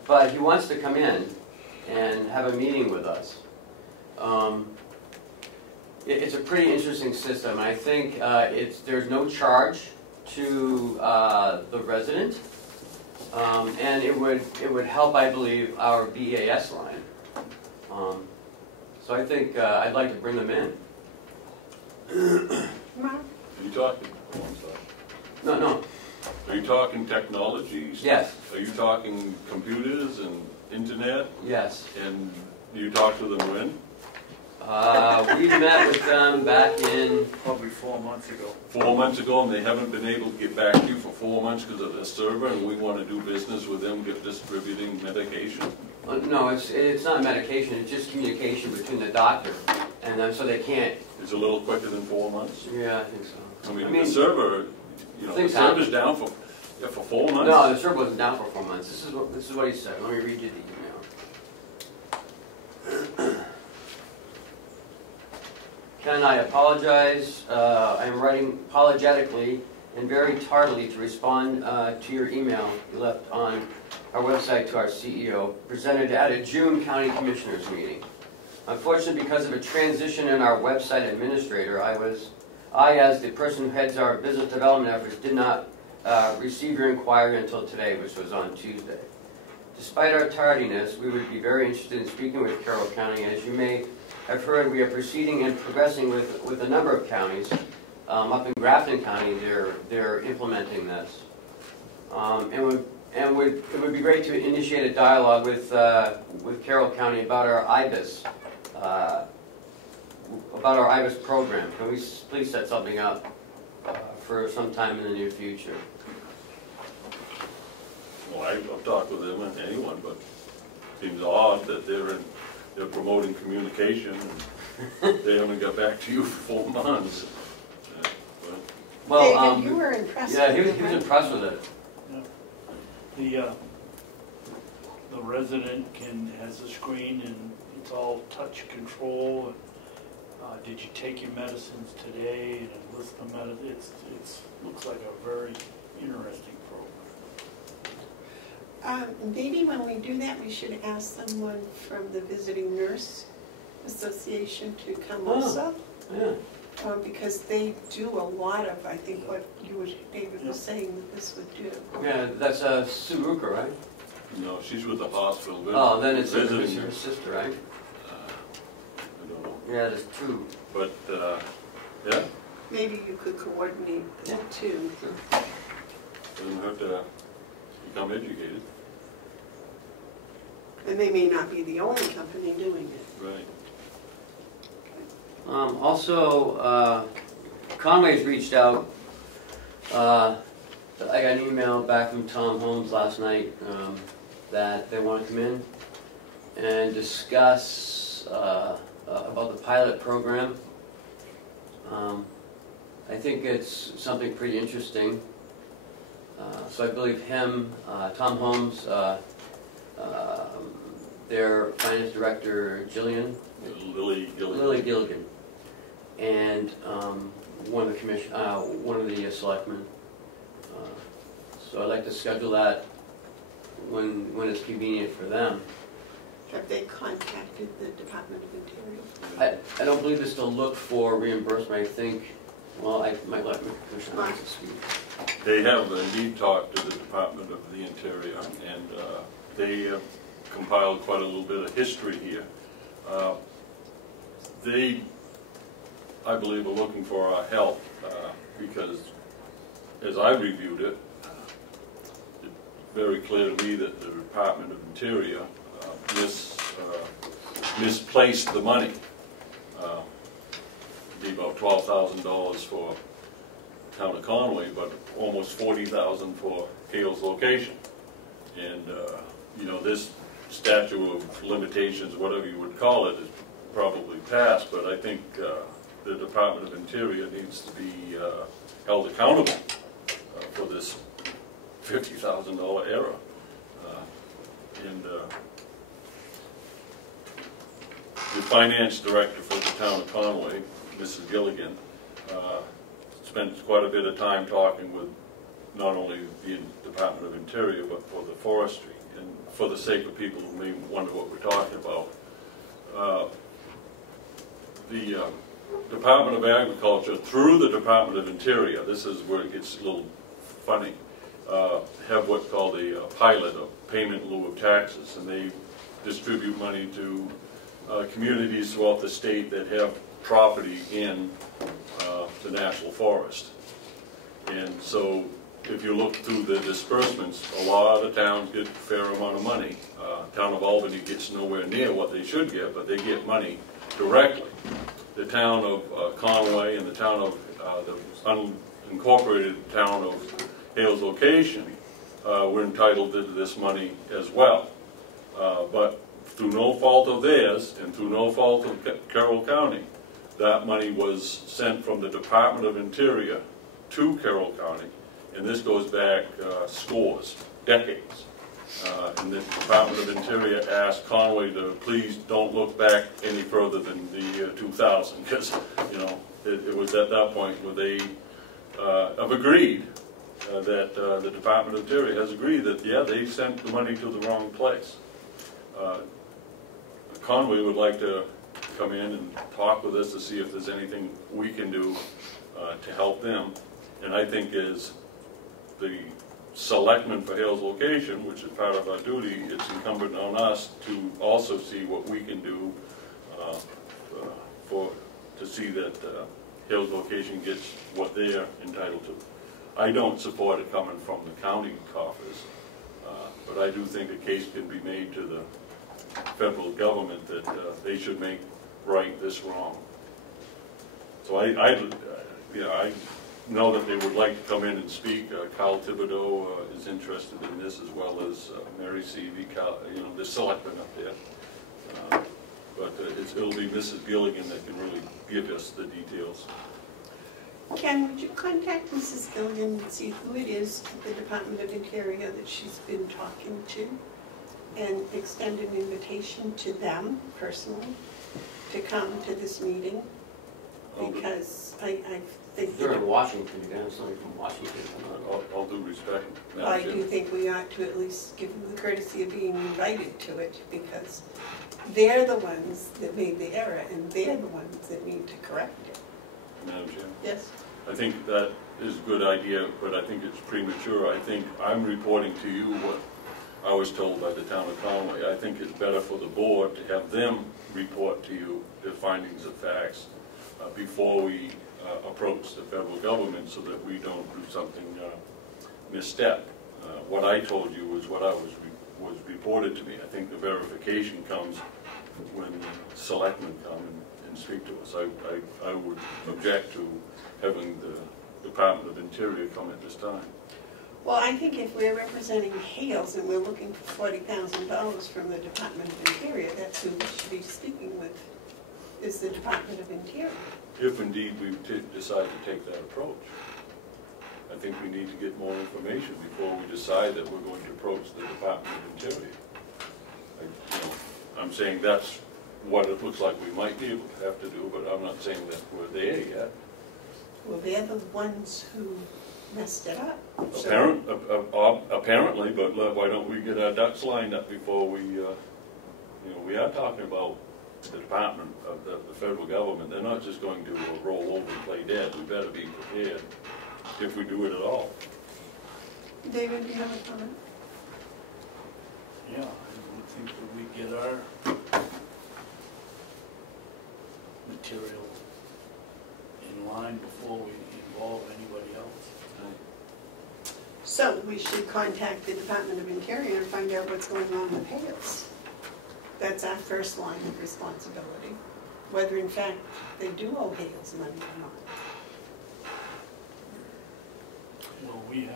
But he wants to come in and have a meeting with us. It's a pretty interesting system. I think there's no charge to the resident, and it would help, I believe, our BAS line. So I think I'd like to bring them in. Mark? Are you talking? Oh, I'm sorry. No. Are you talking technologies? Yes. Are you talking computers and internet? Yes. And you talk to them when? We met with them back in. Probably 4 months ago. 4 months ago, and they haven't been able to get back to you for 4 months because of their server, and we want to do business with them, distributing medication? No, it's not medication, it's just communication between the doctor, and then so they can't, It's a little quicker than 4 months. yeah, I think so. I mean, the server, you know, the things server's happen. down for 4 months? No, the server wasn't down for 4 months. This is what he said. Let me read you the email. Ken, I apologize. I am writing apologetically and very tardily to respond to your email you left on our website to our CEO, presented at a June County Commissioners meeting. Unfortunately, because of a transition in our website administrator, I, as the person who heads our business development efforts, did not receive your inquiry until today, which was on Tuesday. Despite our tardiness, we would be very interested in speaking with Carroll County. As you may have heard, we are proceeding and progressing with a number of counties. Up in Grafton County, they're implementing this. It would be great to initiate a dialogue with Carroll County about our IBIS program. Can we please set something up for some time in the near future? Well, I've talked with them and anyone, but it seems odd that they're promoting communication and they haven't got back to you for 4 months. Well, David, you were impressed. yeah, he with was it, impressed with it. The resident has a screen and it's all touch control. Did you take your medicines today? And it lists the medicine. It looks like a very interesting program. Maybe when we do that, we should ask someone from the Visiting Nurse Association to come also. Yeah. Because they do a lot of, I think, what David was saying that this would do. Yeah, that's Sue Rucker, right? No, she's with the hospital. Oh, then it's visiting her her. sister, right? I don't know. Yeah, there's two. But, yeah, Maybe you could coordinate the two. doesn't hurt to become educated. And they may not be the only company doing it. Right. Also, Conway's reached out. I got an email back from Tom Holmes last night that they want to come in and discuss about the pilot program. I think it's something pretty interesting. So I believe him, Tom Holmes, their finance director, Lily Gilligan. Lily Gilligan, and one of the selectmen. So I'd like to schedule that when it's convenient for them. Have they contacted the Department of Interior? I don't believe it's to look for reimbursement. I think, well, I might let Commissioner Hounsell speak. They have indeed talked to the Department of the Interior, and they compiled quite a little bit of history here. They, I believe, are looking for our help because, as I reviewed it, it's very clear to me that the Department of Interior misplaced the money. It'd be about $12,000 for town of Conway, but almost $40,000 for Hale's location. And you know, this statute of limitations, whatever you would call it, is probably passed, but I think the Department of Interior needs to be held accountable for this $50,000 error. The finance director for the town of Conway, Mrs. Gilligan, spent quite a bit of time talking with not only the Department of Interior, but for the forestry. And for the sake of people who may wonder what we're talking about, the Department of Agriculture, through the Department of Interior, this is where it gets a little funny, have what's called a pilot of payment in lieu of taxes, and they distribute money to communities throughout the state that have property in the national forest. And so if you look through the disbursements, a lot of towns get a fair amount of money. Town of Albany gets nowhere near what they should get, but they get money directly. The town of Conway and the town of the unincorporated town of Hale's location were entitled to this money as well. But through no fault of theirs and through no fault of Carroll County, that money was sent from the Department of Interior to Carroll County, and this goes back scores, decades. And the Department of Interior asked Conway to please don't look back any further than the year 2000, because it was at that point where they have agreed that the Department of Interior has agreed that they sent the money to the wrong place. Conway would like to come in and talk with us to see if there's anything we can do to help them. And I think as the selectman for Hales location, which is part of our duty, it's incumbent on us to also see what we can do to see that Hales location gets what they're entitled to. I don't support it coming from the county coffers, but I do think a case can be made to the federal government that they should make right this wrong. So I know that they would like to come in and speak. Carl Thibodeau is interested in this, as well as Mary Seavey, the selectmen up there. But it'll be Mrs. Gilligan that can really give us the details. Ken, would you contact Mrs. Gilligan and see who it is at the Department of Interior that she's been talking to, and extend an invitation to them personally to come to this meeting? Because I think They're in Washington, again, it's somebody from Washington. All due respect. I do think we ought to at least give them the courtesy of being invited to it, because they're the ones that made the error, and they're the ones that need to correct it. Madam Chair? Yes? I think that is a good idea, but I think it's premature. I think I'm reporting to you what I was told by the town of Conway. I think it's better for the board to have them report to you their findings of facts before we approach the federal government, so that we don't do something misstep. What I told you was what was reported to me. I think the verification comes when the selectmen come and speak to us. I would object to having the Department of Interior come at this time. Well, I think if we're representing Hales and we're looking for $40,000 from the Department of Interior, that's who we should be speaking with, is the Department of Interior. If indeed we decide to take that approach. I think we need to get more information before we decide that we're going to approach the Department of Interior. I'm saying that's what it looks like we might be able to have to do, but I'm not saying that we're there yet. Well, they're the ones who messed it up. Apparently, but why don't we get our ducks lined up before we, we are talking about the Department of the federal government. They're not just going to roll over and play dead. We better be prepared if we do it at all. David, do you have a comment? Yeah, I would think that we get our material in line before we involve anybody else. So we should contact the Department of Interior and find out what's going on with Hales. That's our first line of responsibility, whether in fact they do owe Hales money or not. Well, we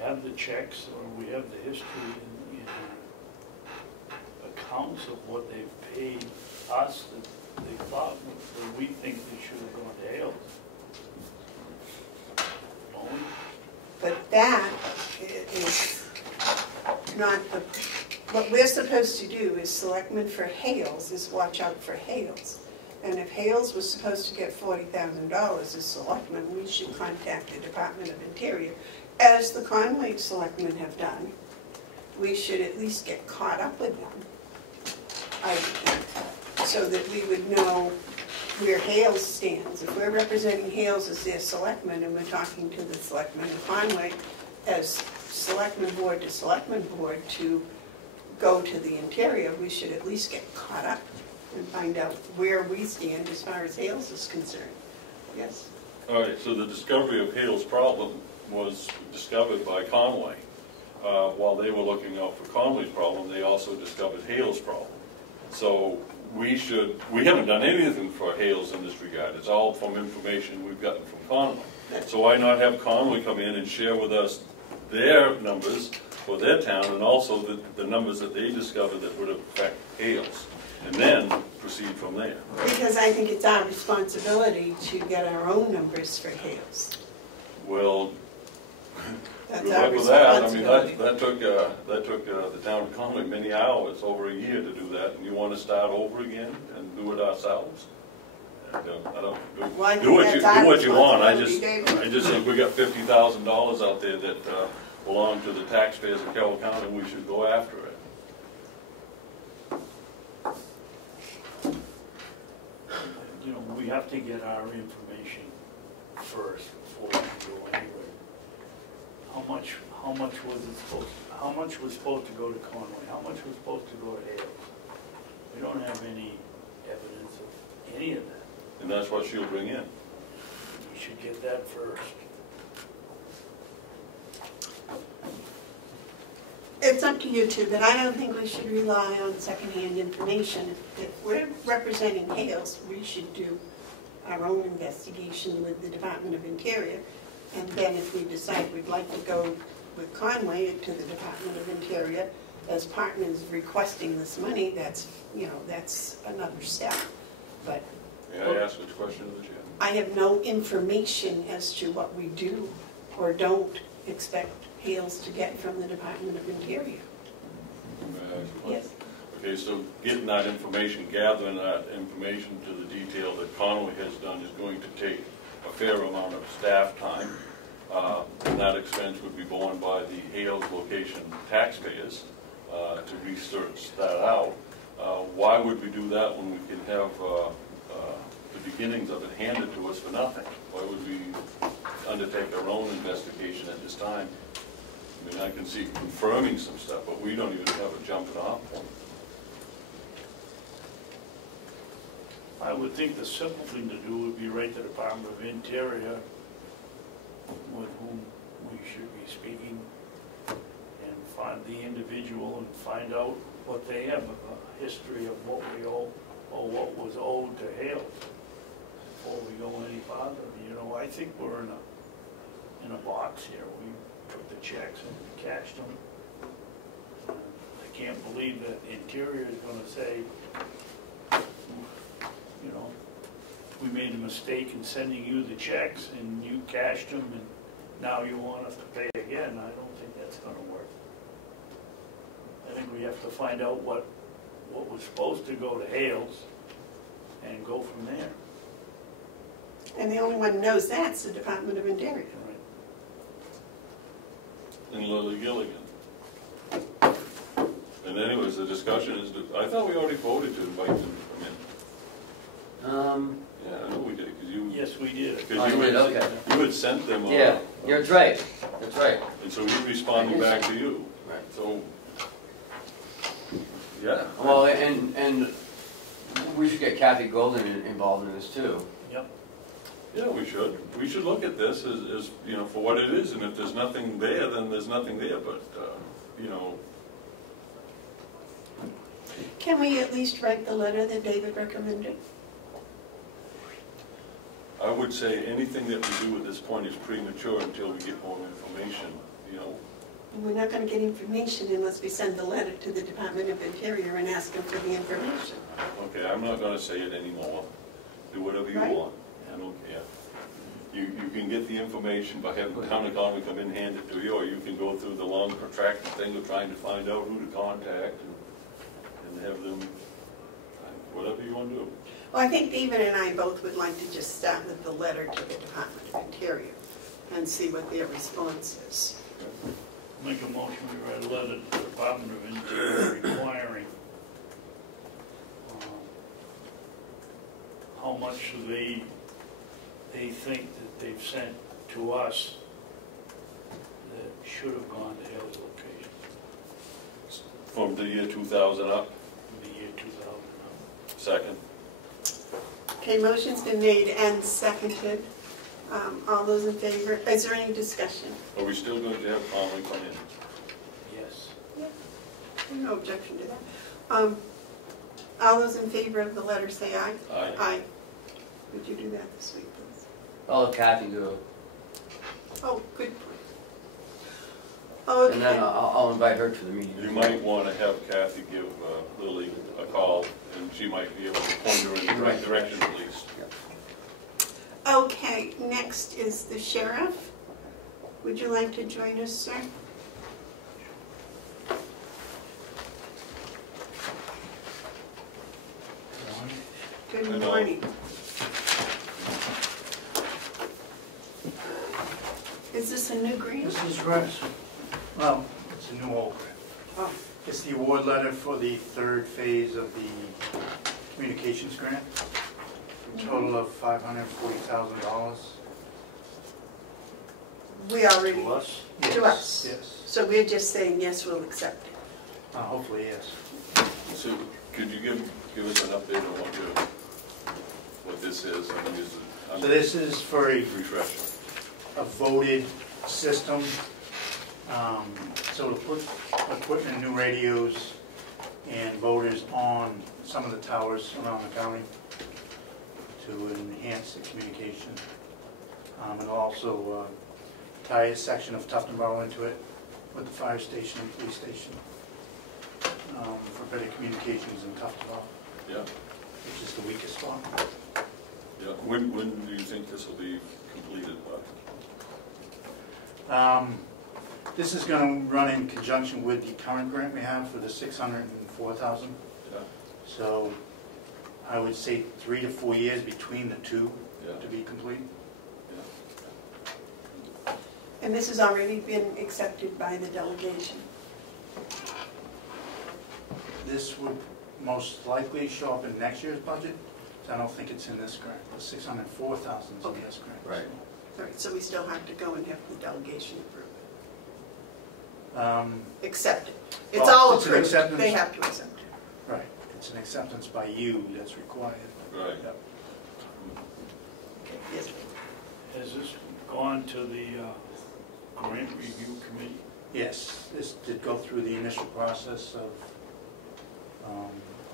have the checks, or we have the history in accounts of what they've paid us that they thought that we think they should have gone to Hales. Don't we? But that is not what we're supposed to do as selectmen for Hales is watch out for Hales. And if Hales was supposed to get $40,000 as selectmen, we should contact the Department of Interior, as the Conway selectmen have done. We should at least get caught up with them, I think, so that we would know where Hales stands. If we're representing Hales as their selectmen and we're talking to the selectmen in Conway as selectmen board to go to the Interior, we should at least get caught up and find out where we stand as far as Hales is concerned. Yes? All right, so the discovery of Hale's problem was discovered by Conway. While they were looking out for Conway's problem, they also discovered Hale's problem. So we haven't done anything for Hales in this regard. It's all from information we've gotten from Conway. So why not have Conway come in and share with us their numbers for their town, and also the numbers that they discovered that would affect Hales, and then proceed from there. Because I think it's our responsibility to get our own numbers for Hales. Well, That's good our luck with that. I mean, responsibility. that took the town economy many hours, over a year to do that, and you want to start over again and do it ourselves? I don't, Well, I do think what you, that's our do what you want. I responsibility, just think we got $50,000 out there that belong to the taxpayers of Carroll County, and we should go after it. You know, we have to get our information first before we go anywhere. How much was it supposed, how much was supposed to go to Conway? How much was supposed to go to Hales? We don't have any evidence of any of that. And that's what she'll bring in. We should get that first. It's up to you two, but I don't think we should rely on secondhand information. If we're representing Hales, we should do our own investigation with the Department of Interior. And then if we decide we'd like to go with Conway to the Department of Interior as partners requesting this money, that's, you know, that's another step. But May I ask a question of the chair? I have no information as to what we do or don't expect Hales to get from the Department of Interior. May I ask a question? Yes. Okay, so getting that information, gathering that information to the detail that Conway has done is going to take a fair amount of staff time. And that expense would be borne by the Hales location taxpayers to research that out. Why would we do that when we can have the beginnings of it handed to us for nothing? Why would we undertake our own investigation at this time? I mean, I can see confirming some stuff, but we don't even have a jumping off point. I would think the simple thing to do would be write the Department of Interior with whom we should be speaking and find the individual and find out what they have, a history of what we owe or what was owed to Hales before we go any farther. You know, I think we're in a box here. We took the checks and cashed them. I can't believe that the Interior is going to say, you know, we made a mistake in sending you the checks and you cashed them and now you want us to pay again. I don't think that's going to work. I think we have to find out what was supposed to go to Hales and go from there. And the only one who knows that's the Department of Interior. Right. And Lily Gilligan. And anyways, the discussion is, I thought we already voted to invite them to come in. Yeah, I know we did, because you... Yes, we did. Oh, you did, okay. You had sent them... Yeah, that's right, that's right. And so we responded back to you. Right. So, yeah. Well, and we should get Kathy Golden involved in this too. Yep. Yeah, we should. We should look at this as, you know, for what it is, and if there's nothing there, then there's nothing there, but, you know... Can we at least write the letter that David recommended? I would say anything that we do at this point is premature until we get more information, you know. We're not going to get information unless we send the letter to the Department of Interior and ask them for the information. Okay, I'm not gonna say it anymore. Do whatever you Right. want. I don't care. You can get the information by having the town economy come in and hand it to you, or you can go through the long protracted thing of trying to find out who to contact and have them, whatever you want to do. Well, I think David and I both would like to just start with the letter to the Department of Interior and see what their response is. Make a motion, we write a letter to the Department of Interior requiring how much they think that they've sent to us that should have gone to Hales location From the year 2000 up, in the year 2000. second. Okay, motion's been made and seconded. All those in favor, is there any discussion? Are we still going to have Conley come in? Yes. Yeah. No objection to that. All those in favor of the letter say aye. Aye. Aye. Would you do that this week, please? I'll have Kathy do it. Oh, good And then Okay, I'll invite her to the meeting. You might want to have Kathy give Lily a call, and she might be able to point her in the right direction at least. okay, next is the sheriff. Would you like to join us, sir? Good Hello. morning. Is this a new grant? This is grant, well, it's a new old grant. Oh, It's the award letter for the third phase of the communications grant, a total of $540,000. we already, To us? To us. Yes, so we're just saying, yes, we'll accept it. hopefully, yes. So could you give us an update on what this is? I mean, So this is for a refresh. voted system, so to put equipment, new radios and voters on some of the towers around the county to enhance the communication. And also tie a section of Tufton Borough into it with the fire station and police station for better communications in Tufton Borough, Yeah, which is the weakest spot. yeah. When do you think this will be completed by? This is going to run in conjunction with the current grant we have for the $604,000. Yeah, So I would say 3 to 4 years between the two yeah, to be complete. yeah. And this has already been accepted by the delegation. This would most likely show up in next year's budget. So I don't think it's in this grant. The $604,000 is in this grant. Right. All right, so we still have to go and have the delegation approve it. Accept it. It's Well, all it's an approved. acceptance. They have to accept it. Right. It's an acceptance by you that's required. Right. Yep. Okay, yes. Has this gone to the grant review committee? Yes, this did go through the initial process of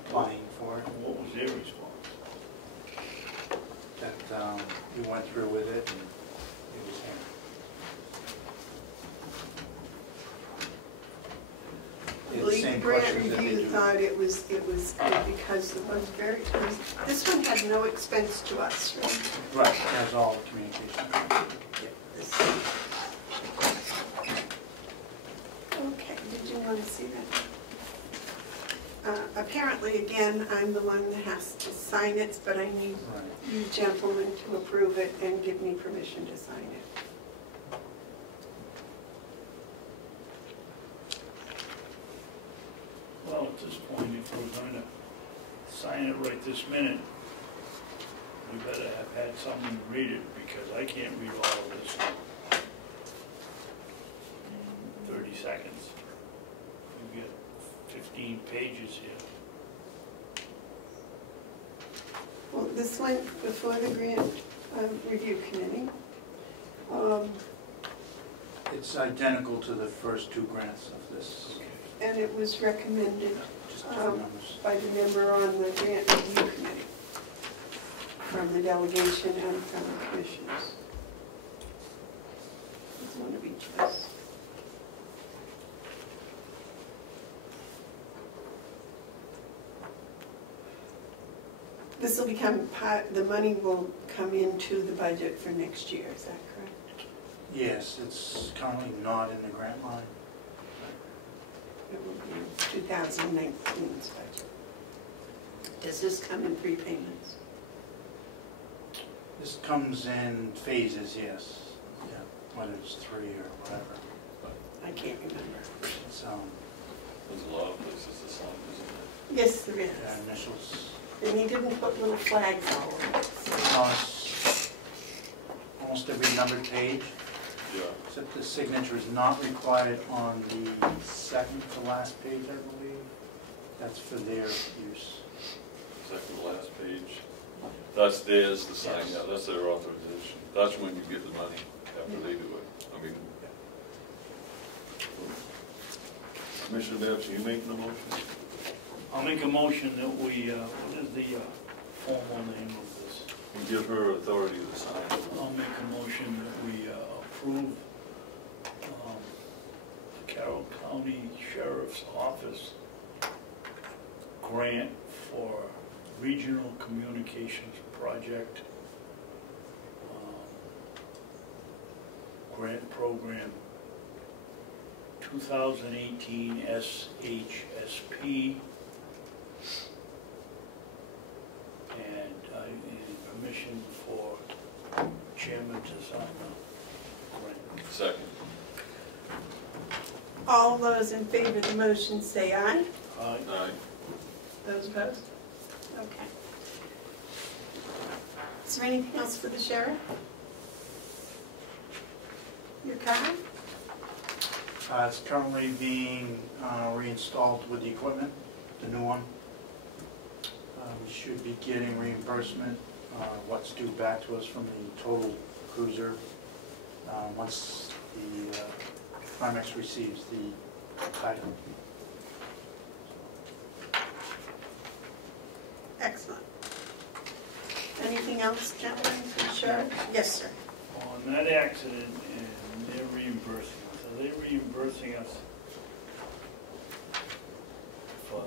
applying for it. What was their response? That we went through with it and it was handled. I They had the believe same grant questions that they review do. thought it was good because this one had no expense to us, right? Right, that's all the communication. This- Okay, did you want to see that? Apparently, again, I'm the one that has to sign it, but I need Right. you gentlemen to approve it and give me permission to sign it. Well, at this point, if we're going to sign it right this minute, we better have had someone read it, because I can't read all of this in 30 seconds. You get 15 pages here. Well, this went before the grant review committee. It's identical to the first two grants of this. And it was recommended Just different numbers. by the member on the grant review committee, from the delegation and from the commissioners. It's one of each of us. This will become part, the money will come into the budget for next year, is that correct? Yes, it's currently not in the grant line. It will be 2019's budget. Does this come in prepayments? This comes in phases, yes. Yeah, whether it's 3 or whatever. I can't remember. It's, There's a lot of places to sign, isn't Yes, there is. yeah, initials. And he didn't put little flags all over it. It's almost every numbered page, there? Yeah. except the signature is not required on the second to last page, I believe. That's for their use. Second to last page. That's theirs to sign, Yes. yeah, that's their authorization. That's when you get the money, after they do it. I mean, Commissioner Babson, you making the motion? I'll make a motion that we, what is the formal name of this? And give her authority to sign. I'll make a motion that we approve the Carroll County Sheriff's Office grant for Regional Communications Project grant program 2018 SHSP, and I need permission for chairman to sign the grant. Second. All those in favor of the motion say aye. Aye. Aye. Those opposed? Okay. Is there anything else for the sheriff? Your car? It's currently being reinstalled with the equipment, the new one. We should be getting reimbursement, what's due back to us from the total cruiser, once the Primex receives the title. Excellent. Anything else, gentlemen, for the sheriff? Yes, sir. On that accident, and they're reimbursing us, are they reimbursing us for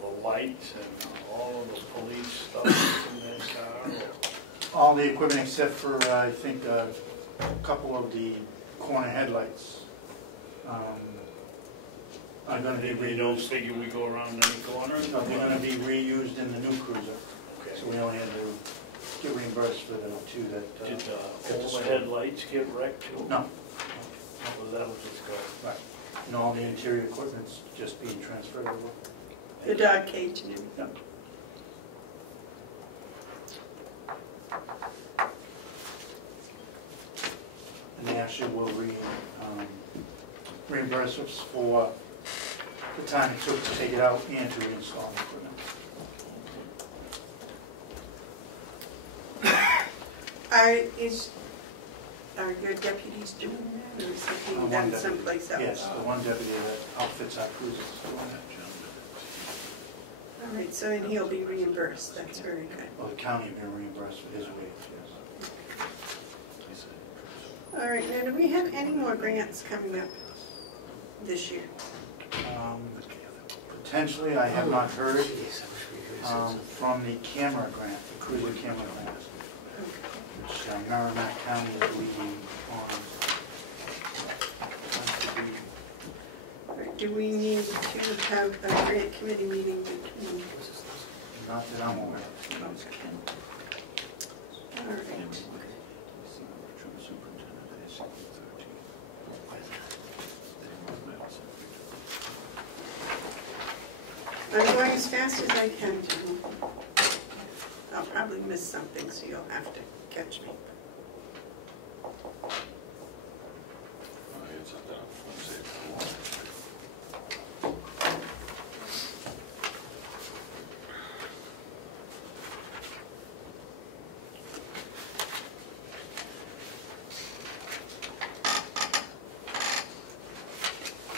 the lights and all of the police stuff in that car? Or? All the equipment except for, I think, a couple of the corner headlights are going to be They don't reused. figure we go around any corners? No, they're going to be reused in the new cruiser. Okay. So we only had to get reimbursed for the two that. Did got all the destroyed. headlights get wrecked too? No, Well, that'll just go. right. And all the interior equipment's just being transferred over. The dog cage and everything. Yep. And they actually will reimburse us for the time it took to take it out and to reinstall the equipment. Are your deputies doing that, or is it being One done deputy. someplace else? Yes, the one deputy that outfits our cruisers is doing that. All right, so and he'll be reimbursed, that's very good. Well, the county has been reimbursed for his wage, yes. All right, now do we have any more grants coming up this year? Potentially, I have not heard from the camera grant, the cruiser camera grant, which Merrimack County is leading on. All right, do we need to have a grant committee meeting between? Not that I'm aware of. All right. I'm going as fast as I can, Jim. I'll probably miss something, so you'll have to catch me. It's done. Let's see.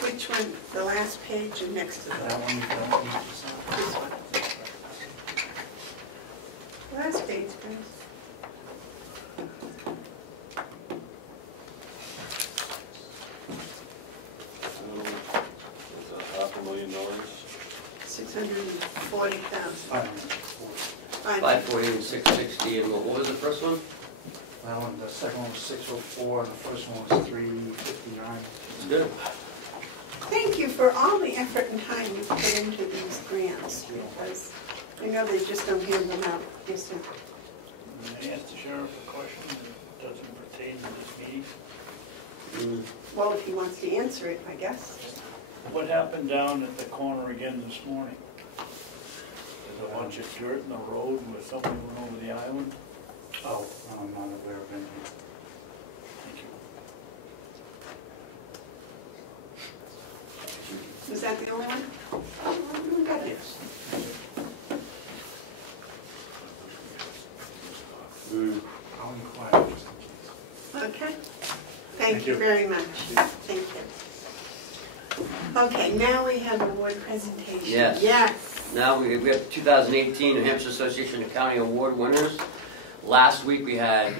Which one? The last page or next to That that? one you don't need to sign. This one. Last page, guys. Is that $500,000? 640,000. 540 and 660, and what was the first one? That one, the second one was 604, and the first one was 359. It's good. Thank you for all the effort and time you put into these grants, because I know they just don't hand them out. Yes, sir. May I ask the sheriff a question that doesn't pertain to this meeting? Well, if he wants to answer it, I guess. What happened down at the corner again this morning? There's a bunch of dirt in the road where somebody went over the island? Oh, I'm not aware of anything. Thank you. Was that the only one? Oh, we got it. Yes. I'll inquire just in case. Okay. Thank Thank you you. very much. Thank you. Okay, now we have award presentation. Yes. Yes. Now we have 2018 New Hampshire Association of County Award winners. Last week we had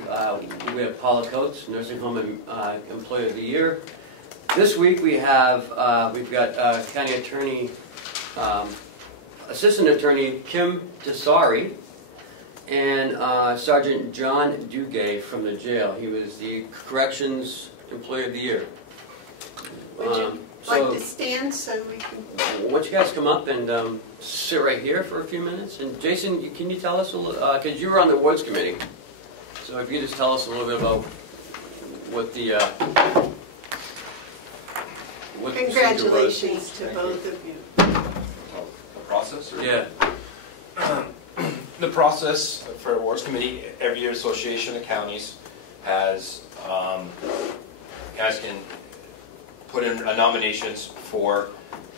Paula Coates, Nursing Home Employee of the Year. This week we have, we've got County Attorney, Assistant Attorney Kim Desari and Sergeant John Dugay from the jail. He was the Corrections Employee of the Year. Would you like to stand so we can... Why don't you guys come up and sit right here for a few minutes? And Jason, can you tell us a little, because you were on the awards committee, so if you could just tell us a little bit about what the what the procedure was. Congratulations to both of you. The process? Or? Yeah. The process for awards committee, every year Association of Counties has can put in nominations for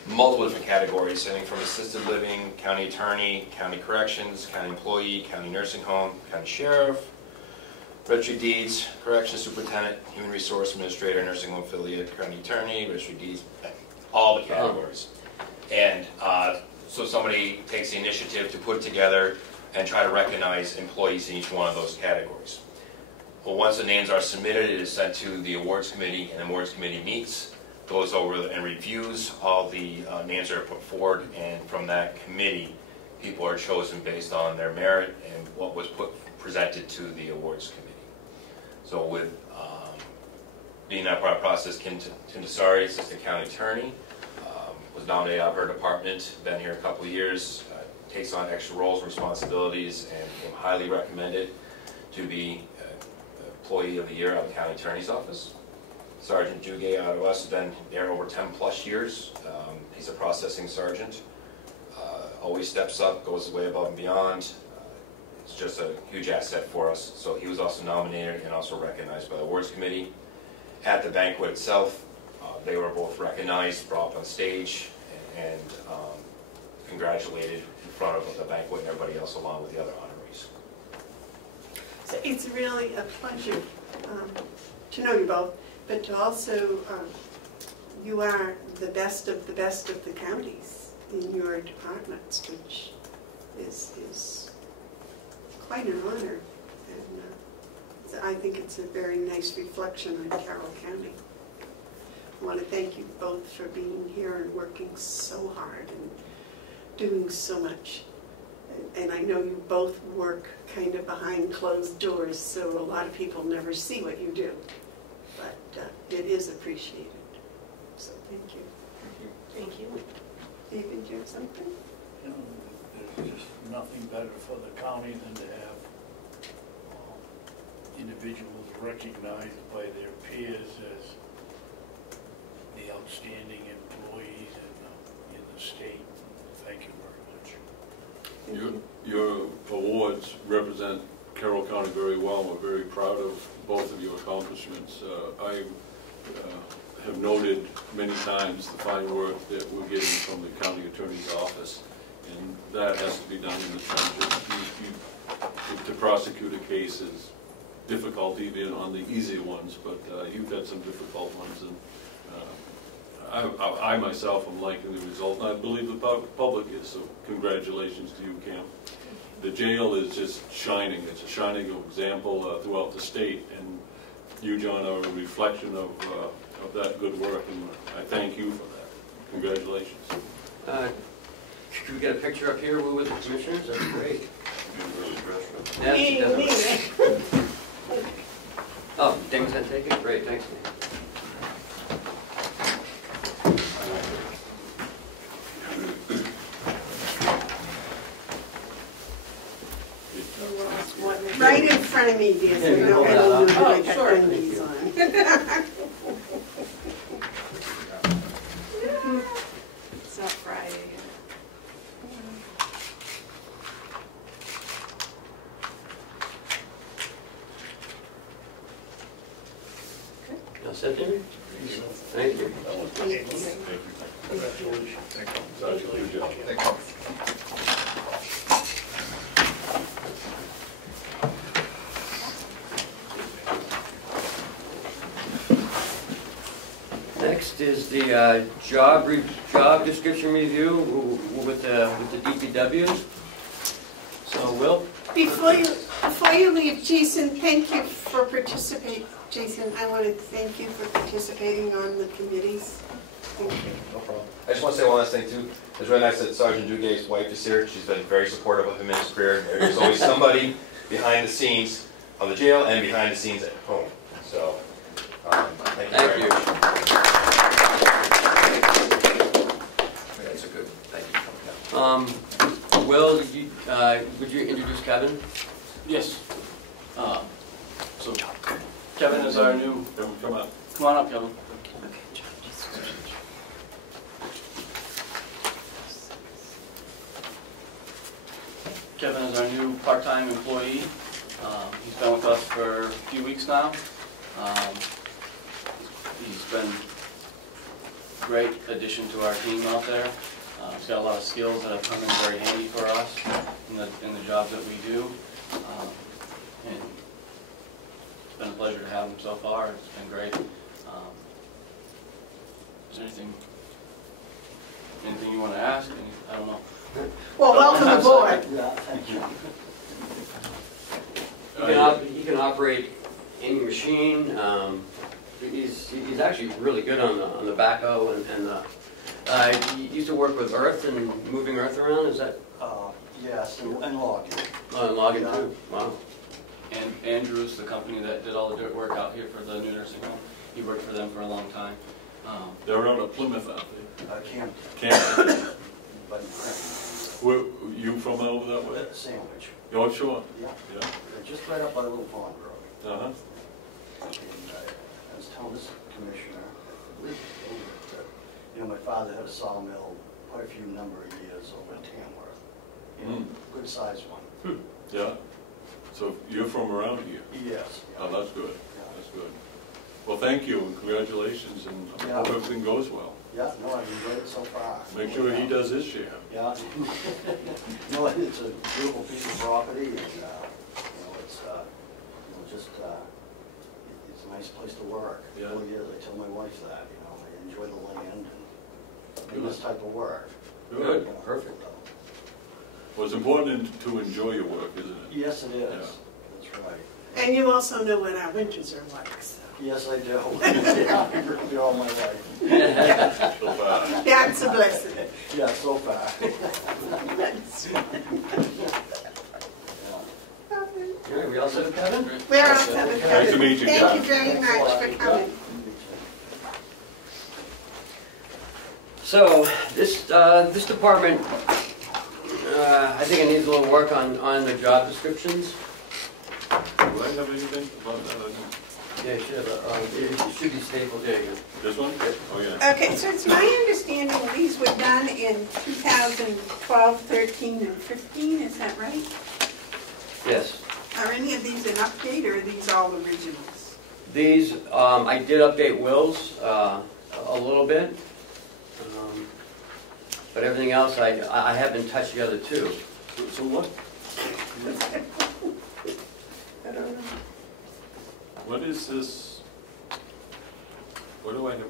multiple different categories, everything from assisted living, county attorney, county corrections, county employee, county nursing home, county sheriff, registry deeds, corrections superintendent, human resource administrator, nursing home affiliate, county attorney, registry deeds, all the categories. And so somebody takes the initiative to put together and try to recognize employees in each one of those categories. Well, once the names are submitted, it is sent to the awards committee, and the awards committee meets, goes over and reviews all the names that are put forward, and from that committee, people are chosen based on their merit and what was presented to the awards committee. So with being that part of the process, Kim Desari, Assistant County Attorney, was nominated out of her department, been here a couple of years, takes on extra roles and responsibilities, and became highly recommended to be Employee of the Year out of the County Attorney's Office. Sergeant Dugay out of us has been there over 10 plus years. He's a processing sergeant. Always steps up, goes way above and beyond. It's just a huge asset for us. So he was also nominated and also recognized by the awards committee. At the banquet itself, they were both recognized, brought up on stage, and congratulated in front of the banquet and everybody else along with the other honorees. So it's really a pleasure to know you both, but to also, you are the best of the counties in your departments, which is quite an honor. And I think it's a very nice reflection on Carroll County. I want to thank you both for being here and working so hard and doing so much. And I know you both work kind of behind closed doors, so a lot of people never see what you do. But it is appreciated. So thank you. Thank you. David, do you have something? You know, there's just nothing better for the county than to have individuals recognized by their peers as the outstanding employees in the state. Thank you very much. Your awards represent Carroll County very well. We're very proud of both of your accomplishments. I have noted many times the fine work that we're getting from the county attorney's office, and that has to be done in the trenches. To prosecute a case is difficult, even on the easier ones, but you've had some difficult ones, and I myself am liking the result, and I believe the public is, so congratulations to you, Cam. The jail is just shining. It's a shining example throughout the state, and you, John, are a reflection of that good work, and I thank you for that. Congratulations. Can we get a picture up here with the commissioners? That's great. Yeah, Me. Oh, Damon's gonna take it? Great, thanks. Right in front of me, dear, so you don't have to I got things on. It's not Friday yet. Now sit there. Thank you. Congratulations. Thank you. Next is the job description review with the DPWs. So, Will? Before you leave, Jason, thank you for participating Jason, I want to thank you for participating on the committees. Thank you. No problem. I just want to say one last thing too. It's really nice that Sergeant Dugate's wife is here. She's been very supportive of him in his career. There's always somebody behind the scenes of the jail and behind the scenes at home. So, thank you very much. That's a good, thank you. Will, would you introduce Kevin? Yes. So Kevin is our new, Kevin, come up. come on up, Kevin. Kevin is our new part-time employee. He's been with us for a few weeks now. He's been a great addition to our team out there. He's got a lot of skills that have come in very handy for us in the job that we do. And it's been a pleasure to have him so far. It's been great. Is there anything you want to ask? I don't know. Well, welcome aboard. Yeah, thank you. He can operate any machine. He's actually really good on the backhoe and he used to work with earth and moving earth around. Is that? Yes, and logging. Oh, and logging too. Wow. And Andrews, the company that did all the dirt work out here for the new nursing home, he worked for them for a long time. They're out of Plymouth, aren't they? Can't. But Where, you from over that way? Sandwich. Oh, sure. Yeah. Yeah. Just right up by the Little Pond Road. Uh-huh. And I was telling this commissioner, I believe it was over that, you know, my father had a sawmill quite a few number of years over in Tamworth. You know, good sized one. Yeah. So you're from around here? Yes. Oh, that's good. Yeah. That's good. Well, thank you and congratulations, and I Yeah. hope everything goes well. Yeah, no, I've enjoyed it so far. Make sure he does his share. Yeah. No, it's a beautiful piece of property, and, you know, it's, you know, just, it's a nice place to work. Yeah. It really is. I tell my wife that, you know, I enjoy the land and this type of work. Good. You know, Perfect. Well, it's important to enjoy your work, isn't it? Yes, it is. Yeah. That's right. And you also know what our winters are like, so. Yes, I do. Yeah, I've worked here all my life. So far. Yeah, it's a blessing. Yeah, so far. That's All right, we all set with Kevin? We're all set with Nice to Kevin. meet you, Thank Kevin. you very much for coming. So this department, I think it needs a little work on the job descriptions. Do I have anything about that? I don't. Yeah, it should have, it should be stapled. There you go. This one? Oh, yeah. Okay, so it's my understanding these were done in 2012, 13, and 15, is that right? Yes. Are any of these an update, or are these all originals? These, I did update Will's a little bit, but everything else I haven't touched the other two. So what? I don't know. What is this? What do I have?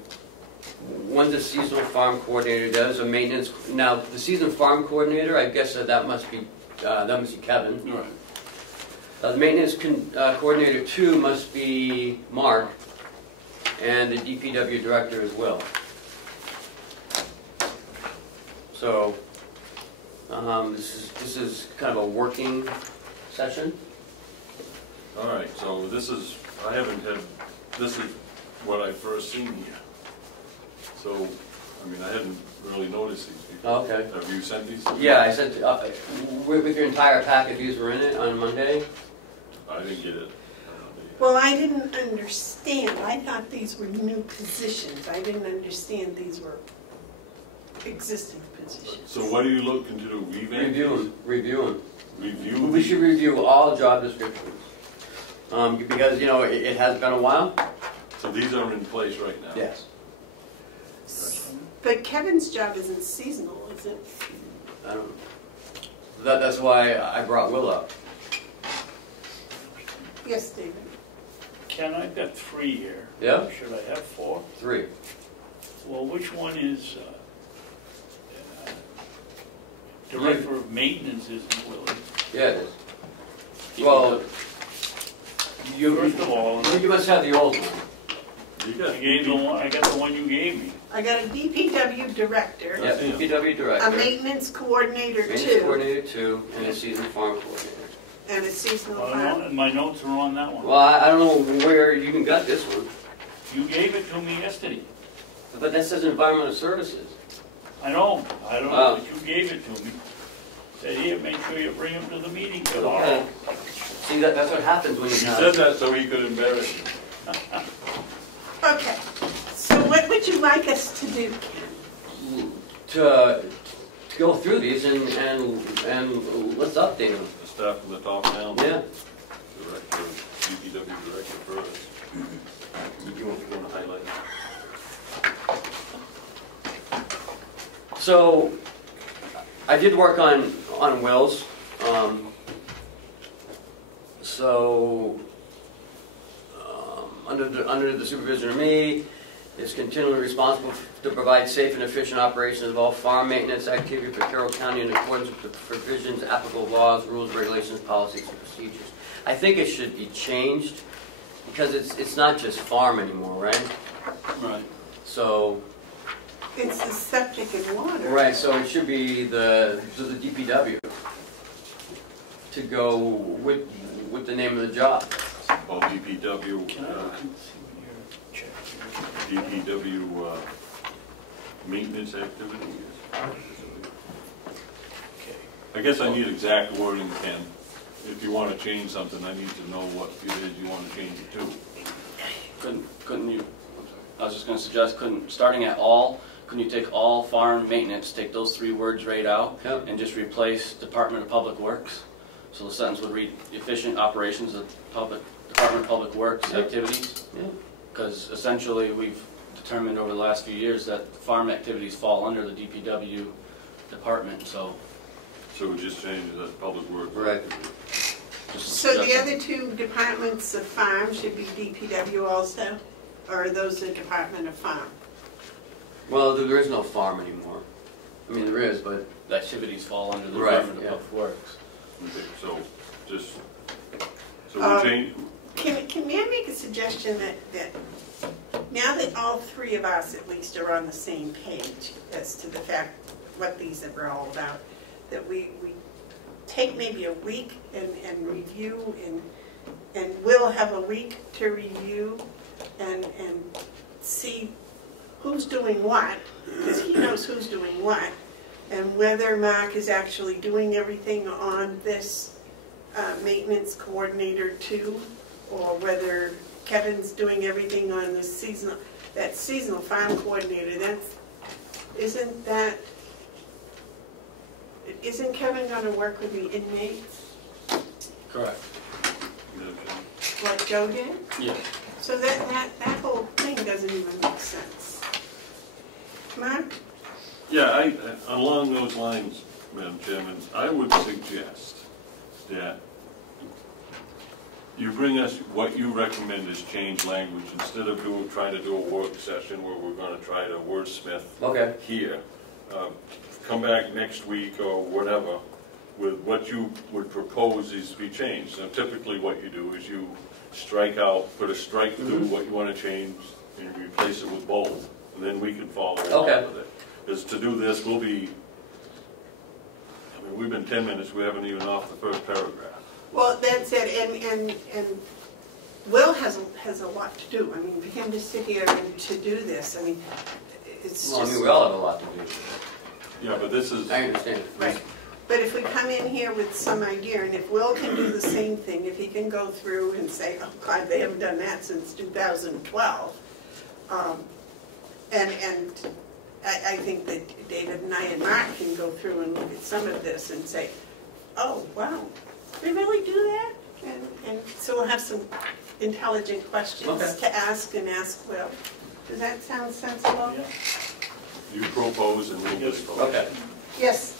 One's a seasonal farm coordinator, the other's a maintenance. Now, the seasonal farm coordinator, I guess that must be Kevin. All right. The maintenance coordinator 2 must be Mark, and the DPW director as well. So this is kind of a working session. All right, so this is, I haven't had, this is what I first seen here. So, I mean, I hadn't really noticed these before. Oh, okay. Have you sent these? Yeah, I sent with your entire packet. These were in it on Monday. I didn't get it. Well, I didn't understand. I thought these were new positions. I didn't understand these were existing positions. So what are you looking to do? Revamp? Review Review? them. We should review all job descriptions because you know it has been a while. So these are in place right now? Yes. But Kevin's job isn't seasonal, is it? I don't know. That's why I brought Will up. Yes, David. Ken, I've got 3 here. Yeah? Should I have 4? 3. Well, which one is Director of Maintenance isn't Willie? Yeah, it is. Well, First of all, You must have the old one. I got the one you gave me. I got a DPW director, Yeah, DPW a director, maintenance coordinator maintenance 2, coordinator 2, and a seasonal farm coordinator. and a seasonal Well, farm. my notes are on that one. Well, I don't know where you even got this one, You gave it to me yesterday. but that says environmental services. I know, Oh. but you gave it to me. Said, here, make sure you bring him to the meeting tomorrow. Okay. See, that's what happens when you He have. said that so he could embarrass you. Okay, so what would you like us to do, Ken? To go through these and let's update them. The staff from the top down. Yeah. Director, DPW director first. You want to highlight? So, I did work on wills. Under the supervision of me, is continually responsible to provide safe and efficient operations of all farm maintenance activity for Carroll County in accordance with the provisions, applicable laws, rules, regulations, policies, and procedures. I think it should be changed because it's not just farm anymore, right? Right. So, It's the septic and water. right, so it should be the DPW to go with the name of the job. Well, DPW, Can I see your check? DPW maintenance activities. Okay. I guess I need exact wording, Ken. If you want to change something, I need to know what it is you want to change it to. Couldn't you, I was just gonna suggest, starting at all, couldn't you take all farm maintenance, take those 3 words right out, Yep. and just replace Department of Public Works? So the sentence would read, efficient operations of Department of Public Works Yep. activities? Yeah. Because essentially, we've determined over the last few years that farm activities fall under the DPW department, so. So we just change it to public works. Right. just So the suggest- other 2 departments of farm should be DPW also? Or are those the Department of Farm? Well, there is no farm anymore. I mean, there is, but The activities fall under the Right, Department of yeah. Public Works. Okay, so just, so Um, we change, Can I make a suggestion that now that all 3 of us at least are on the same page as to the fact what these are all about, that we take maybe a week and review and we'll have a week to review and see who's doing what, because he knows who's doing what, and whether Mark is actually doing everything on this maintenance coordinator 2, or whether Kevin's doing everything on the seasonal farm coordinator. Isn't Kevin gonna work with the inmates Correct. like Joe did? Yeah. So that whole thing doesn't even make sense. Mark? yeah, along those lines, Madam Chairman, I would suggest that you bring us what you recommend is change language instead of trying to do a work session where we're going to try to wordsmith okay. here. Come back next week or whatever with what you would propose is to be changed. Now, typically what you do is you strike out, put a strike through what you want to change and replace it with bold, and then we can follow along Okay. with it. Because to do this, we'll be, I mean, we've been 10 minutes, we haven't even off the first paragraph. Well, that's it, and Will has a lot to do. I mean, for him to sit here and to do this, I mean, it's Well, I just... mean, we all have a lot to do. Yeah, but this is, I understand. Right. But if we come in here with some idea, and if Will can do the same thing, if he can go through and say, oh God, they haven't done that since 2012, and I think that David and I and Mark can go through and look at some of this and say, oh, wow, they really do that? And so we'll have some intelligent questions Okay. to ask and ask Will. Does that sound sensible? Yeah. you propose and we'll dispose. Okay. Yes.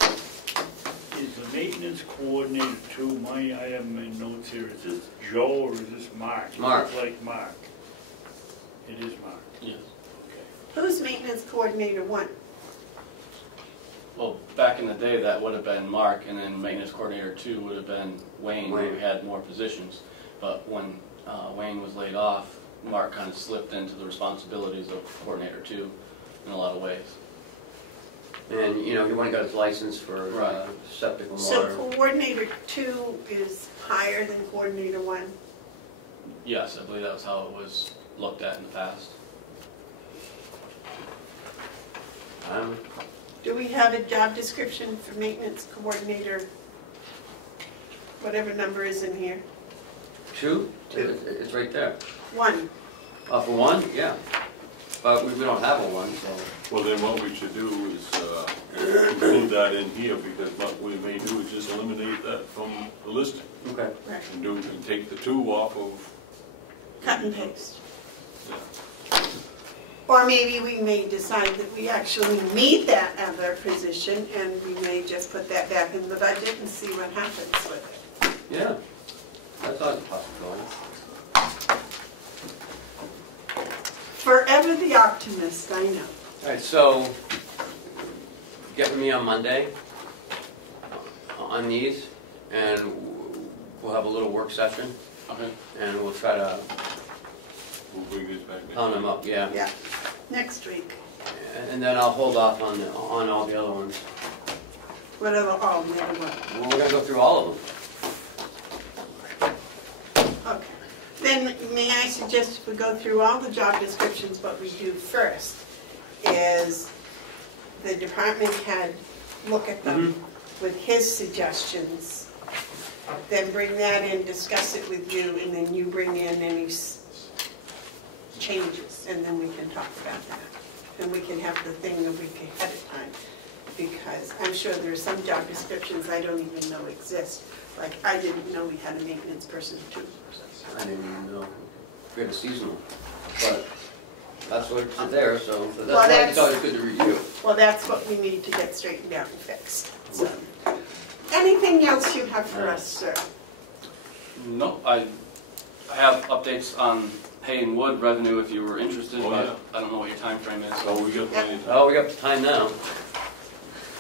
Is the maintenance coordinator 2, I have my notes here, is this Joe or is this Mark? It Mark. looks like Mark. It is Mark. Yes. Okay. Who's maintenance coordinator 1? Well, back in the day, that would have been Mark, and then maintenance coordinator 2 would have been Wayne, where we Wayne. had more positions. But when Wayne was laid off, Mark kind of slipped into the responsibilities of coordinator two in a lot of ways. And, you know, he went and got his license for Right. septic and So water. coordinator 2 is higher than coordinator 1? Yes, I believe that was how it was looked at in the past. Do we have a job description for maintenance coordinator, whatever number is in here? 2? Two. It's right there. 1. For 1, yeah. But we don't have a 1, so. Well, then what we should do is include that in here, because what we may do is just eliminate that from the listing. Okay. Right. And take the 2 off of, Cut and paste. yeah. Or maybe we may decide that we actually need that other position, and we may just put that back in the budget and see what happens with it. Yeah. That's always a possibility. Forever the optimist, I know. All right, so get with me on Monday on these, and we'll have a little work session, Okay. and we'll try to We'll bring this back next pound them week. up, yeah. Yeah, next week. And then I'll hold off on all the other ones. Whatever, oh, never mind. Well, we're gonna go through all of them. Okay. Then may I suggest if we go through all the job descriptions, what we do first is the department head look at them with his suggestions, then bring that in, discuss it with you, and then you bring in any changes, and then we can talk about that. And we can have the thing a week ahead of time, because I'm sure there are some job descriptions I don't even know exist. Like, I didn't know we had a maintenance person too. I didn't even know we had a seasonal, but that's what it's there, so that's Well, why that's- it's always good to review. Well, that's what we need to get straightened out and fixed. So, anything else you have for us, sir? No, I have updates on hay and wood revenue if you were interested, Oh, but yeah. I don't know what your time frame is. So we got plenty of time. Oh, we got time now.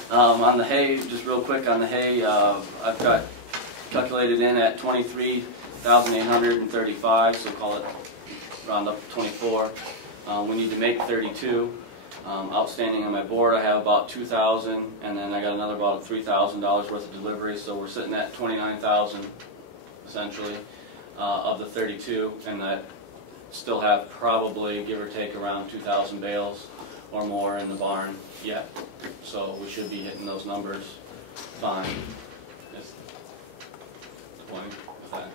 On the hay, just real quick on the hay, I've got calculated in at 23,835, so call it round up to 24. We need to make 32. Outstanding on my board, I have about 2,000, and then I got another about $3,000 worth of deliveries, so we're sitting at 29,000 essentially of the 32, and I still have probably, give or take, around 2,000 bales or more in the barn yet. So we should be hitting those numbers fine. It's 20, if that.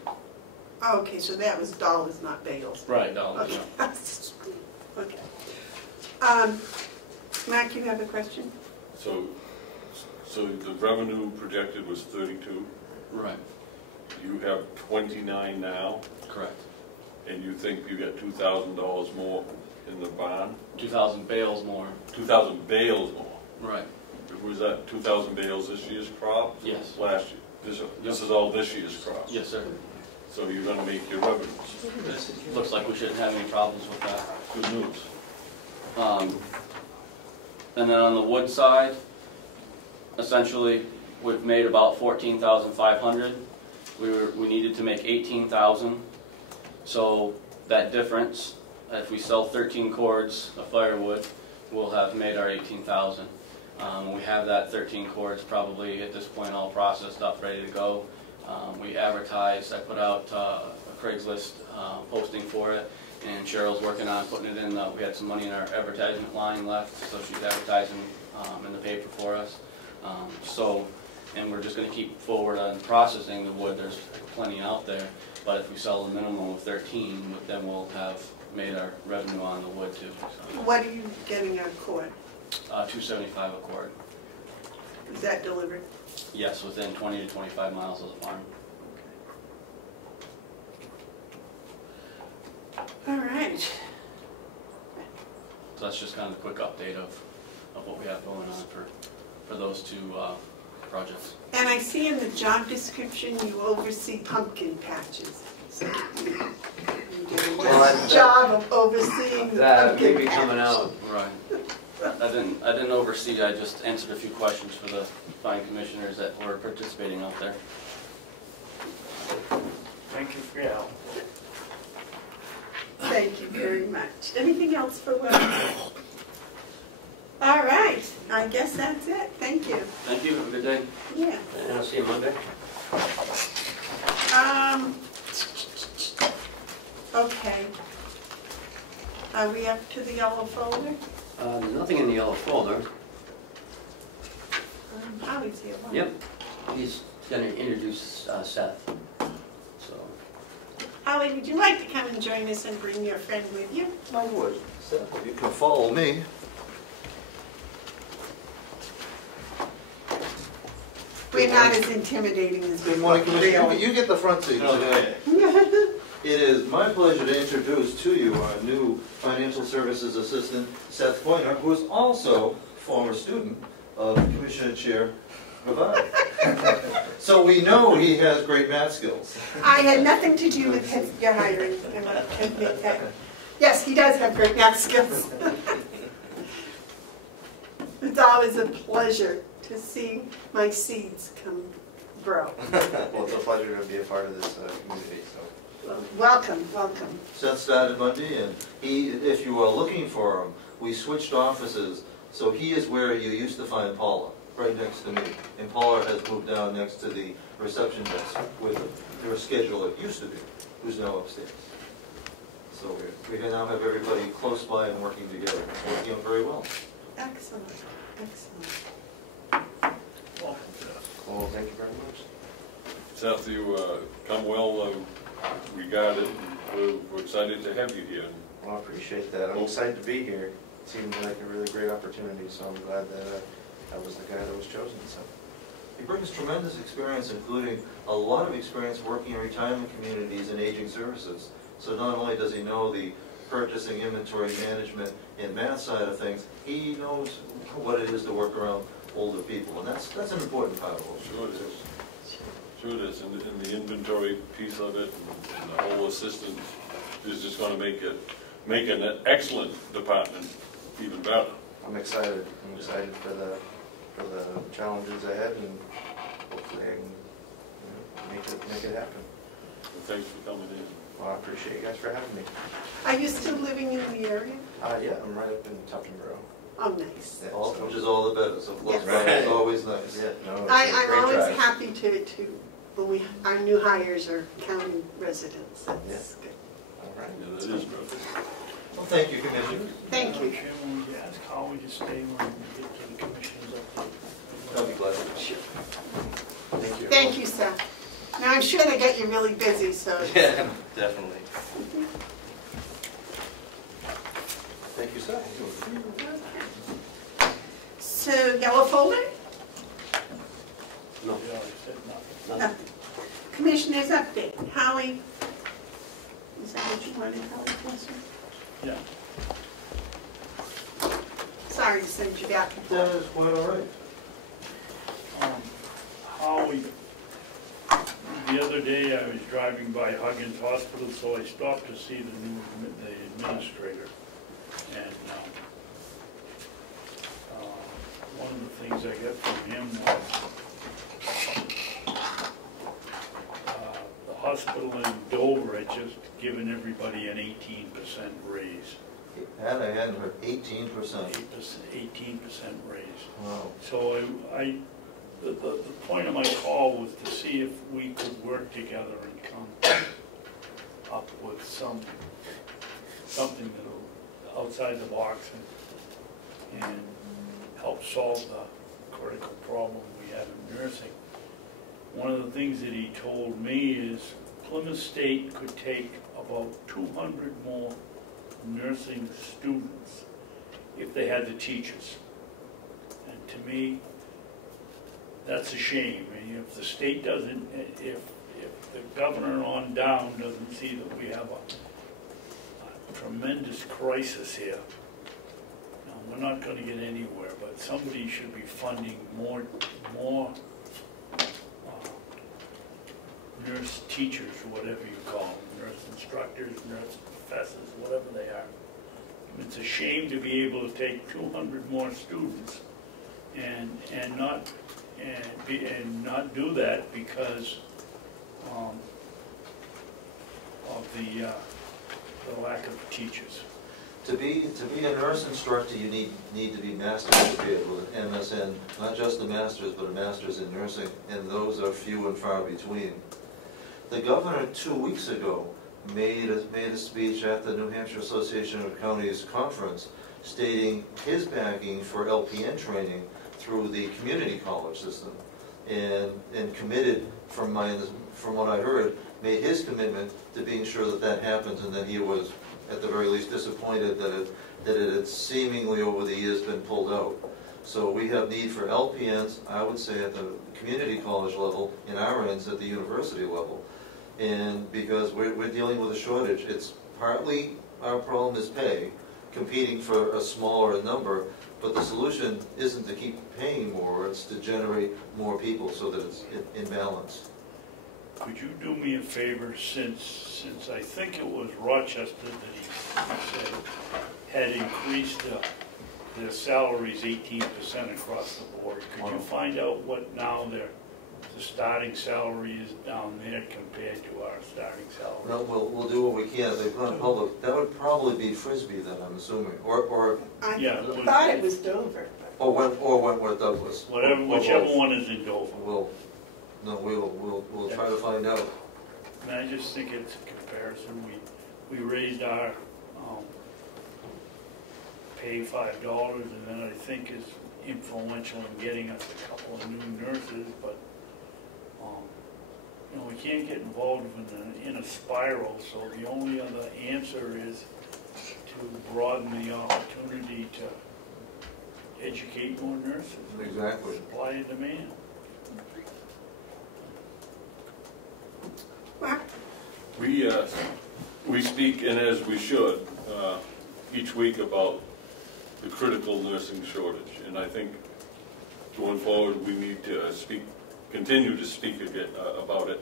Oh, okay, so that was dollars, not bales. Right, dollars. Okay. Okay. Mark, you have a question? So the revenue projected was 32. Right, You have 29 now, correct. and you think you got $2,000 more in the barn? 2,000 bales more. 2,000 bales more. Right. Was that 2,000 bales this year's crop? Yes. Last year? This is all this year's crop? Yes, sir. So you're gonna make your revenues. Looks like we shouldn't have any problems with that. Good news. And then on the wood side, essentially, we've made about 14,500. We needed to make 18,000. So that difference, if we sell 13 cords of firewood, we'll have made our 18,000. We have that 13 cords probably at this point all processed up, ready to go. We advertised, I put out a Craigslist posting for it, and Cheryl's working on putting it in. We had some money in our advertisement line left, so she's advertising in the paper for us. And we're just going to keep forward on processing the wood. There's plenty out there, but if we sell a minimum of 13, then we'll have made our revenue on the wood too. So, What are you getting a cord? $275 a cord. Is that delivered? Yes, within 20 to 25 miles of the farm. All right. So that's just kind of a quick update of what we have going on for those two projects. And I see in the job description you oversee pumpkin patches. So you did a Well, nice job of overseeing the That may pumpkin be patch. coming out. Right. I didn't oversee. I just answered a few questions for the fine commissioners that were participating out there. Thank you for your help. Anything else for Will? All right, I guess that's it. Thank you. Thank you, have a good day. Yeah. And I'll see you Monday. Okay. Are we up to the yellow folder? Nothing in the yellow folder. Howie's here. Yep, he's gonna introduce Seth, so. Howie, would you like to come and join us and bring your friend with you? I would. Seth, if you can follow me. We're not as intimidating as we Good morning, Commissioner. really. You get the front seat today. It is my pleasure to introduce to you our new Financial Services Assistant, Seth Pointer, who is also former student of Commissioner Chair Bevard. So we know he has great math skills. I had nothing to do with your hiring. I want to admit that. Yes, he does have great math skills. It's always a pleasure to see my seeds grow. Well, it's a pleasure to be a part of this community. So. Welcome, welcome. Seth started Monday, and if you are looking for him, we switched offices. So he is where you used to find Paula, right next to me. And Paula has moved down next to the reception desk with their scheduler used to be, who's now upstairs. So we now have everybody close by and working together. It's working out very well. Excellent, excellent. Welcome, Seth. Well, thank you very much. Seth, you come well regarded, and we're excited to have you here. Well, I appreciate that. I'm excited to be here. It seemed like a really great opportunity, so I'm glad that I was the guy that was chosen. So. He brings tremendous experience, including a lot of experience working in retirement communities and aging services. So not only does he know the purchasing, inventory management, and math side of things, he knows what it is to work around older people, and that's an important part of it. Sure it is. Sure it is, and the inventory piece of it, and the whole assistant is just going to make an excellent department even better. I'm excited. I'm excited for the challenges ahead, and hopefully I can make it happen. Well, thanks for coming in. Well, I appreciate you guys for having me. Are you still living in the area? Yeah, I'm right up in Tuftonboro. Oh, nice. Yeah, All, so- which is all the better, so close Yes. by, it's always nice. Yeah, no, it's a I'm great always drive. happy when our new hires are county residents. That's good. All right. Yeah, that is good. Well, thank you, Commissioner. Thank you. Chairman, would you ask Howie to stay when we get to the commissioners update? I'll be glad to. Sure. Thank you. Thank you, Seth. Now, I'm sure they get you really busy, so. Yeah, definitely. Thank you, sir. So, yellow folder? No. We already said nothing. Nothing. Commissioners update. Howie? Is that what you wanted, Howie? Yes, sir? Yeah. Sorry to send you back and That forth. is quite all right. Howie, the other day I was driving by Huggins Hospital, so I stopped to see the administrator. And one of the things I got from him was the hospital in Dover had just given everybody an 18% raise. And I hadn't heard 18%. 18% raise. Wow. So the point of my call was to see if we could work together and come up with something that'll outside the box and help solve the critical problem we have in nursing. One of the things that he told me is Plymouth State could take about 200 more nursing students if they had the teachers. And to me, that's a shame. I mean, if the state doesn't, if the governor on down doesn't see that we have a tremendous crisis here, we're not going to get anywhere, but somebody should be funding more nurse teachers, or whatever you call them, nurse instructors, nurse professors, whatever they are. It's a shame to be able to take 200 more students and not do that because of the lack of teachers. To be a nurse instructor, you need to be master's prepared with an MSN, not just a master's, but a master's in nursing, and those are few and far between. The governor 2 weeks ago made a speech at the New Hampshire Association of Counties conference stating his backing for LPN training through the community college system, and committed, from what I heard, made his commitment to being sure that happens, and that he was, at the very least, disappointed that it had seemingly over the years been pulled out. So we have need for LPNs, I would say, at the community college level, in our ends at the university level. And because we're dealing with a shortage, it's partly our problem is pay, competing for a smaller number, but the solution isn't to keep paying more, it's to generate more people so that it's in balance. Could you do me a favor, since I think it was Rochester that he said had increased their salaries 18% across the board. Could you find out what now the starting salary is down there compared to our starting salary? Well, we'll do what we can. They've gone public. That would probably be Frisbee then, I'm assuming, or Yeah, thought it was Dover. Wentworth Douglas. whichever one is in Dover. We'll try to find out. And I just think it's a comparison. We raised our pay $5, and then I think is influential in getting us a couple of new nurses, but we can't get involved in a spiral, so the only other answer is to broaden the opportunity to educate more nurses. Exactly. Supply and demand. We speak, and as we should, each week about the critical nursing shortage, and I think going forward we need to continue to speak again about it,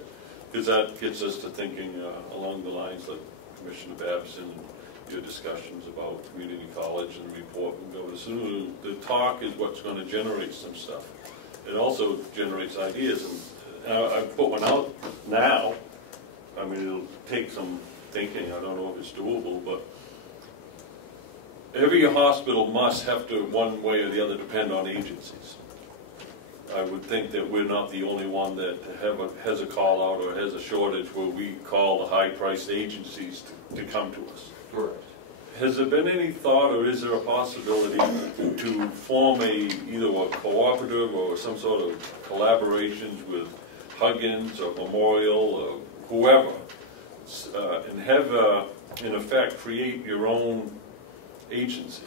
because that gets us to thinking along the lines like Commissioner Babson and your discussions about community college and report and go to soon. The talk is what's going to generate some stuff. It also generates ideas, and I've put one out now. I mean, it'll take some thinking. I don't know if it's doable, but every hospital must have to, one way or the other, depend on agencies. I would think that we're not the only one that has a call out or has a shortage where we call the high-priced agencies to come to us. Correct. Has there been any thought, or is there a possibility to form either a cooperative or some sort of collaborations with Huggins or Memorial or whoever, and have, in effect, create your own agency?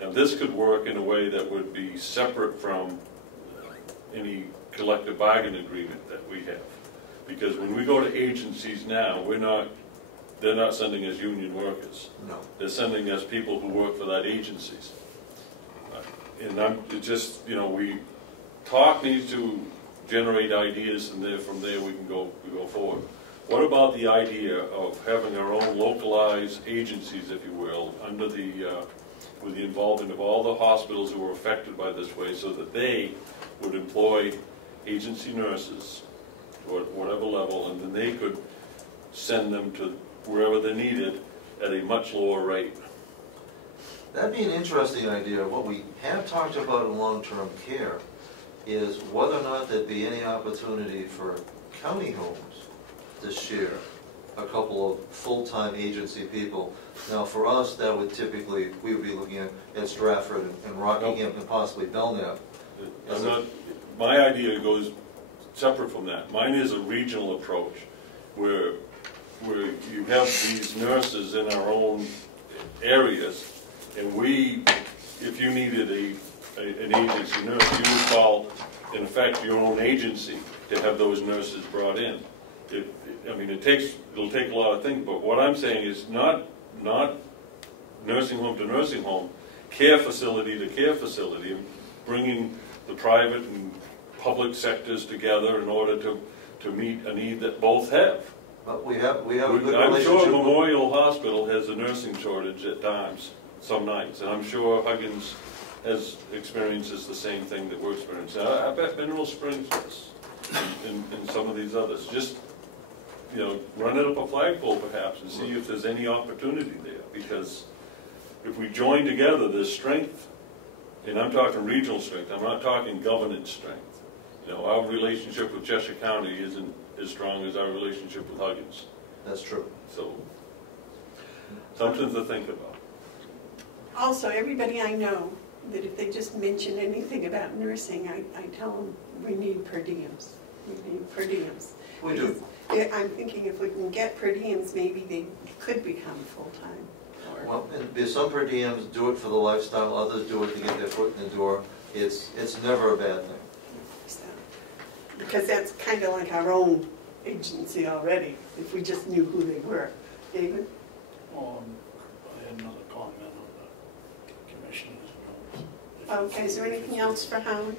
Now, this could work in a way that would be separate from any collective bargaining agreement that we have. Because when we go to agencies now, they're not sending us union workers. No. They're sending us people who work for that agencies. Talk needs to generate ideas, and from there we go forward. What about the idea of having our own localized agencies, if you will, with the involvement of all the hospitals who are affected by this way, so that they would employ agency nurses or at whatever level, and then they could send them to wherever they're needed at a much lower rate? That'd be an interesting idea. What we have talked about in long-term care is whether or not there'd be any opportunity for county homes to share a couple of full-time agency people. Now, for us, that would typically, we would be looking at Stratford and Rockingham and possibly Belknap. My idea goes separate from that. Mine is a regional approach, where you have these nurses in our own areas, and if you needed an agency nurse, you would call, in effect, your own agency to have those nurses brought in. It'll take a lot of things, but what I'm saying is not nursing home to nursing home, care facility to care facility, and bringing the private and public sectors together in order to meet a need that both have. But we have a good I'm relationship. sure Memorial Hospital has a nursing shortage at times, some nights, and I'm sure Huggins experiences the same thing that we're experiencing. I bet Mineral Springs does, and some of these others. Just run it up a flagpole perhaps and see if there's any opportunity there, because if we join together, there's strength, and I'm talking regional strength, I'm not talking governance strength. You know, our relationship with Cheshire County isn't as strong as our relationship with Huggins. That's true. So, something to think about. Also, everybody I know, that if they just mention anything about nursing, I tell them, we need per diems. We need per diems. We do. Because I'm thinking if we can get per diems, maybe they could become full-time. Well, and some per diems do it for the lifestyle, others do it to get their foot in the door. It's never a bad thing. So, because that's kind of like our own agency already, if we just knew who they were. David? I had another comment on the commissioners. Okay, is there anything else for Howard?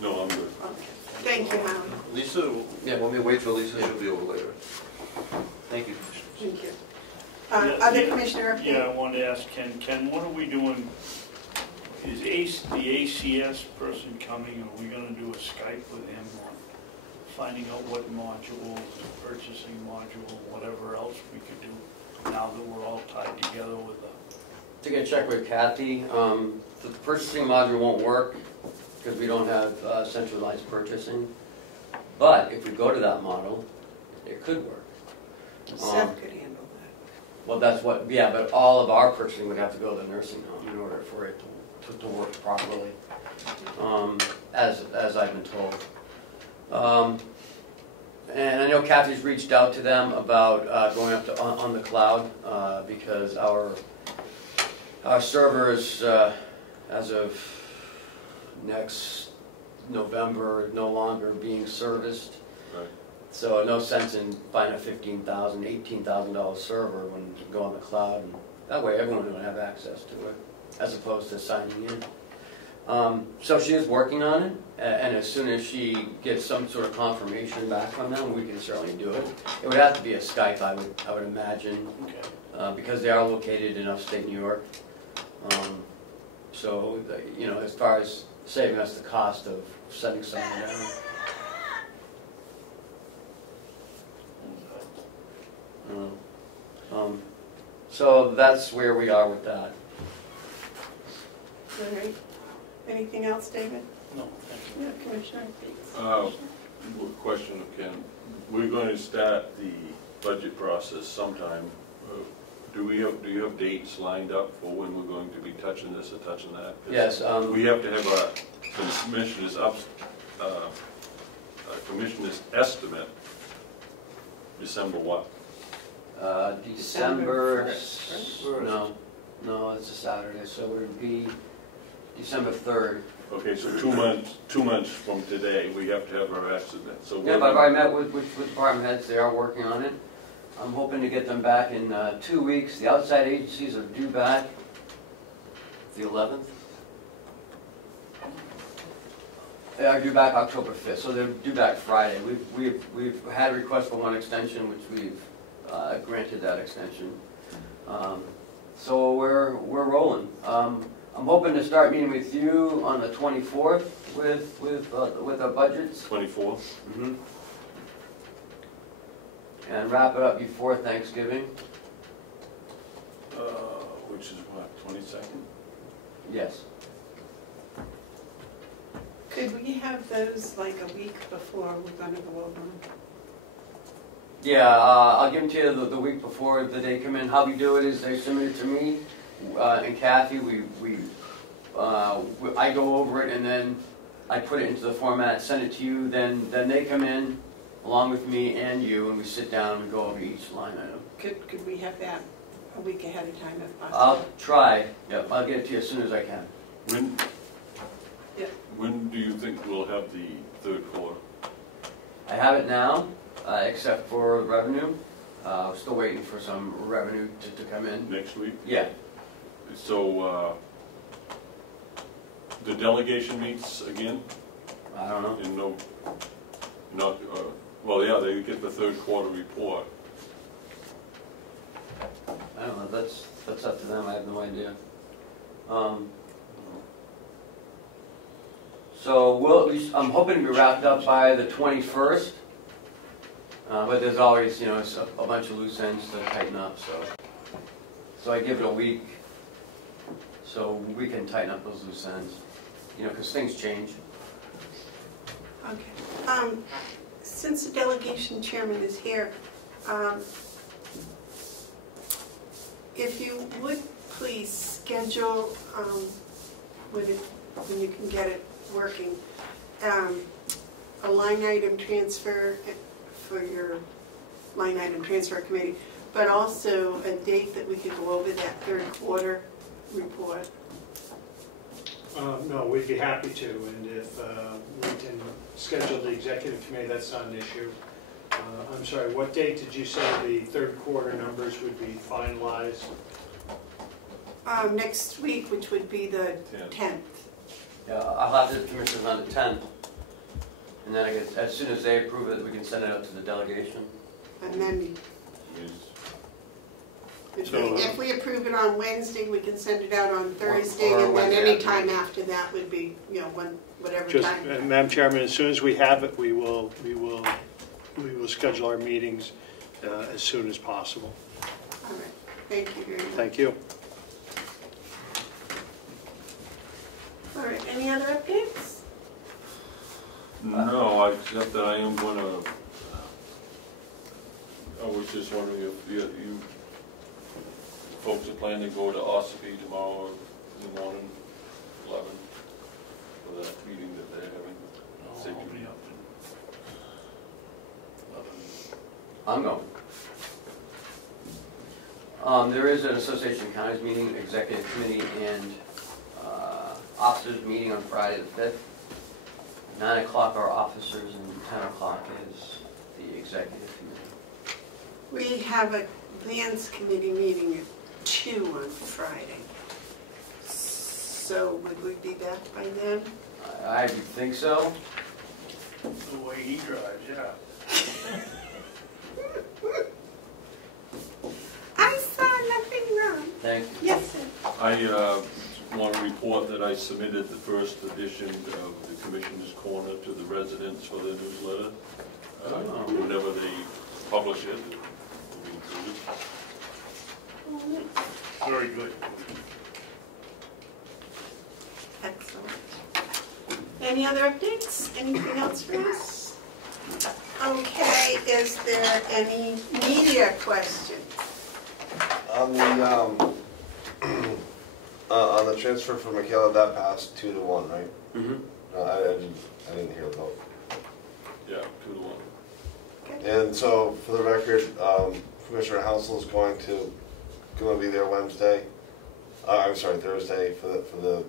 No, I'm good. Okay. Thank you, Howard. Lisa, yeah, want me to wait for Lisa? She'll be over later. Thank you. Thank you. Yeah, Other commissioner update? Yeah, I wanted to ask Ken, what are we doing? Is the ACS person coming? Are we gonna do a Skype with him on finding out what modules, purchasing module, whatever else we could do now that we're all tied together with the... To get check with Kathy, the purchasing module won't work because we don't have centralized purchasing. But if we go to that model, it could work. Seth could handle that. Well, that's what, yeah, but all of our purchasing would have to go to the nursing home in order for it to work properly, as I've been told. And I know Kathy's reached out to them about going up to on the cloud because our servers, as of next November, are no longer being serviced. Right. So no sense in buying a $15,000, $18,000 server when you can go on the cloud. And that way everyone would have access to it, as opposed to signing in. So she is working on it, and as soon as she gets some sort of confirmation back from them, we can certainly do it. It would have to be a Skype, I would imagine, because they are located in upstate New York. So, you know, as far as saving us the cost of setting something down. So that's where we are with that. All right. Anything else, David? No, thank you. Yeah, Commissioner? Question of Ken. We're going to start the budget process sometime. Do you have dates lined up for when we're going to be touching this or touching that? Yes. We have to have a commissioner's estimate December what? December, December 1st, no, it's a Saturday, so it would be December 3rd. Okay, so 2 months from today, we have to have our estimate. So Yeah, but I've already met with department heads. They are working on it. I'm hoping to get them back in 2 weeks. The outside agencies are due back the 11th. They are due back October 5th, so they're due back Friday. We've had a request for one extension, which we've granted that extension. So we're rolling. I'm hoping to start meeting with you on the 24th with our budgets. 24th? Mm-hmm. And wrap it up before Thanksgiving. Which is what, 22nd? Yes. Could we have those like a week before we're going to go over them? Yeah, I'll give them to you the week before the day come in. How we do it is they submit it to me and Kathy. I go over it and then I put it into the format, send it to you. Then they come in along with me and you, and we sit down and go over each line item. Could we have that a week ahead of time if possible? I'll try. Yep, I'll get it to you as soon as I can. When do you think we'll have the third quarter? I have it now, except for revenue. Still waiting for some revenue to come in. Next week? Yeah. So, the delegation meets again? I don't know. Well, yeah, they get the third quarter report. I don't know. That's up to them. I have no idea. So I'm hoping to be wrapped up by the 21st. But there's always, a bunch of loose ends to tighten up. So I give it a week so we can tighten up those loose ends, you know, because things change. Okay. Since the delegation chairman is here, if you would please schedule, when you can get it working, a line item transfer for your line item transfer committee, but also a date that we could go over that third quarter report. No, we'd be happy to, and if we can schedule the executive committee, that's not an issue. I'm sorry, what date did you say the third quarter numbers would be finalized? Next week, which would be the 10th. Yeah, I'll have the commissioners on the 10th, and then I guess as soon as they approve it, we can send it out to the delegation. And then if we approve it on Wednesday, we can send it out on Thursday, or and then Wednesday any after. time after that would be, you know, whatever Just, time. Madam Chairman, as soon as we have it, we will schedule our meetings as soon as possible. All right, thank you very much. Thank you. All right, any other updates? No, except that I am gonna, I was just wondering if you folks are planning to go to Ossipee tomorrow in the morning, 11, for that meeting that they're having. I'll be up in 11. I'm going. There is an Association of Counties meeting, executive committee, and officers meeting on Friday the 5th. 9 o'clock are officers, and 10 o'clock is the executive committee. We have a Vance committee meeting at 2 on Friday. So would we be back by then? I think so. The way he drives, yeah. I saw nothing wrong. Thank you. Yes, sir. I want to report that I submitted the first edition of the Commissioner's Corner to the residents for the newsletter. Whenever they publish it, it will be included. Very good. Excellent. Any other updates? Anything else for us? Okay, is there any media questions? On the transfer for Michaela, that passed 2-1, right? Mm-hmm. I didn't hear the vote. Yeah, 2-1. Okay. And so, for the record, Commissioner Hounsell is going to be there Wednesday. I'm sorry, Thursday for the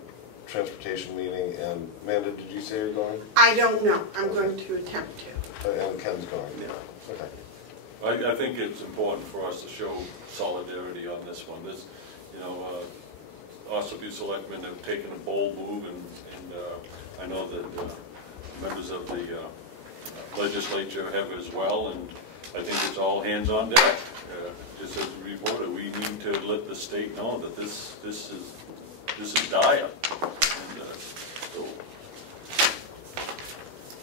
transportation meeting. And Amanda, did you say you're going? I don't know. I'm going to attempt to. And Ken's going. Yeah. Okay. I think it's important for us to show solidarity on this one. This, you know, Ossipee selectmen have taken a bold move, and I know that members of the legislature have as well, and I think it's all hands on deck. Just as a reporter, we need to let the state know that this is dire. And so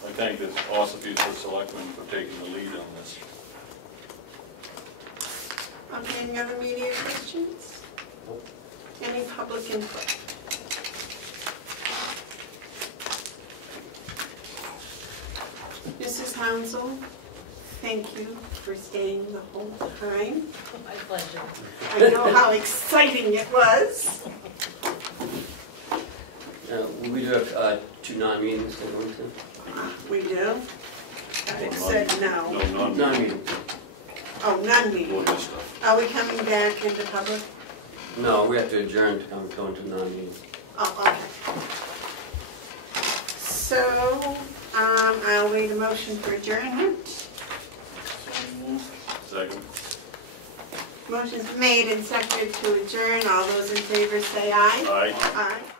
I thank the Ossipee selectmen for taking the lead on this. Okay, any other media questions? Any public input? Mrs. Hounsell, thank you for staying the whole time. My pleasure. I know how exciting it was. We do have 2 non-meetings to go into. We do? Eric said no. No, Non-meetings. Oh, none meeting. All this stuff. Are we coming back into public? No, we have to adjourn to go into non-meetings. Oh, okay. So, I'll wait a motion for adjournment. Second. Motion's made and seconded to adjourn. All those in favor say aye. Aye. Aye.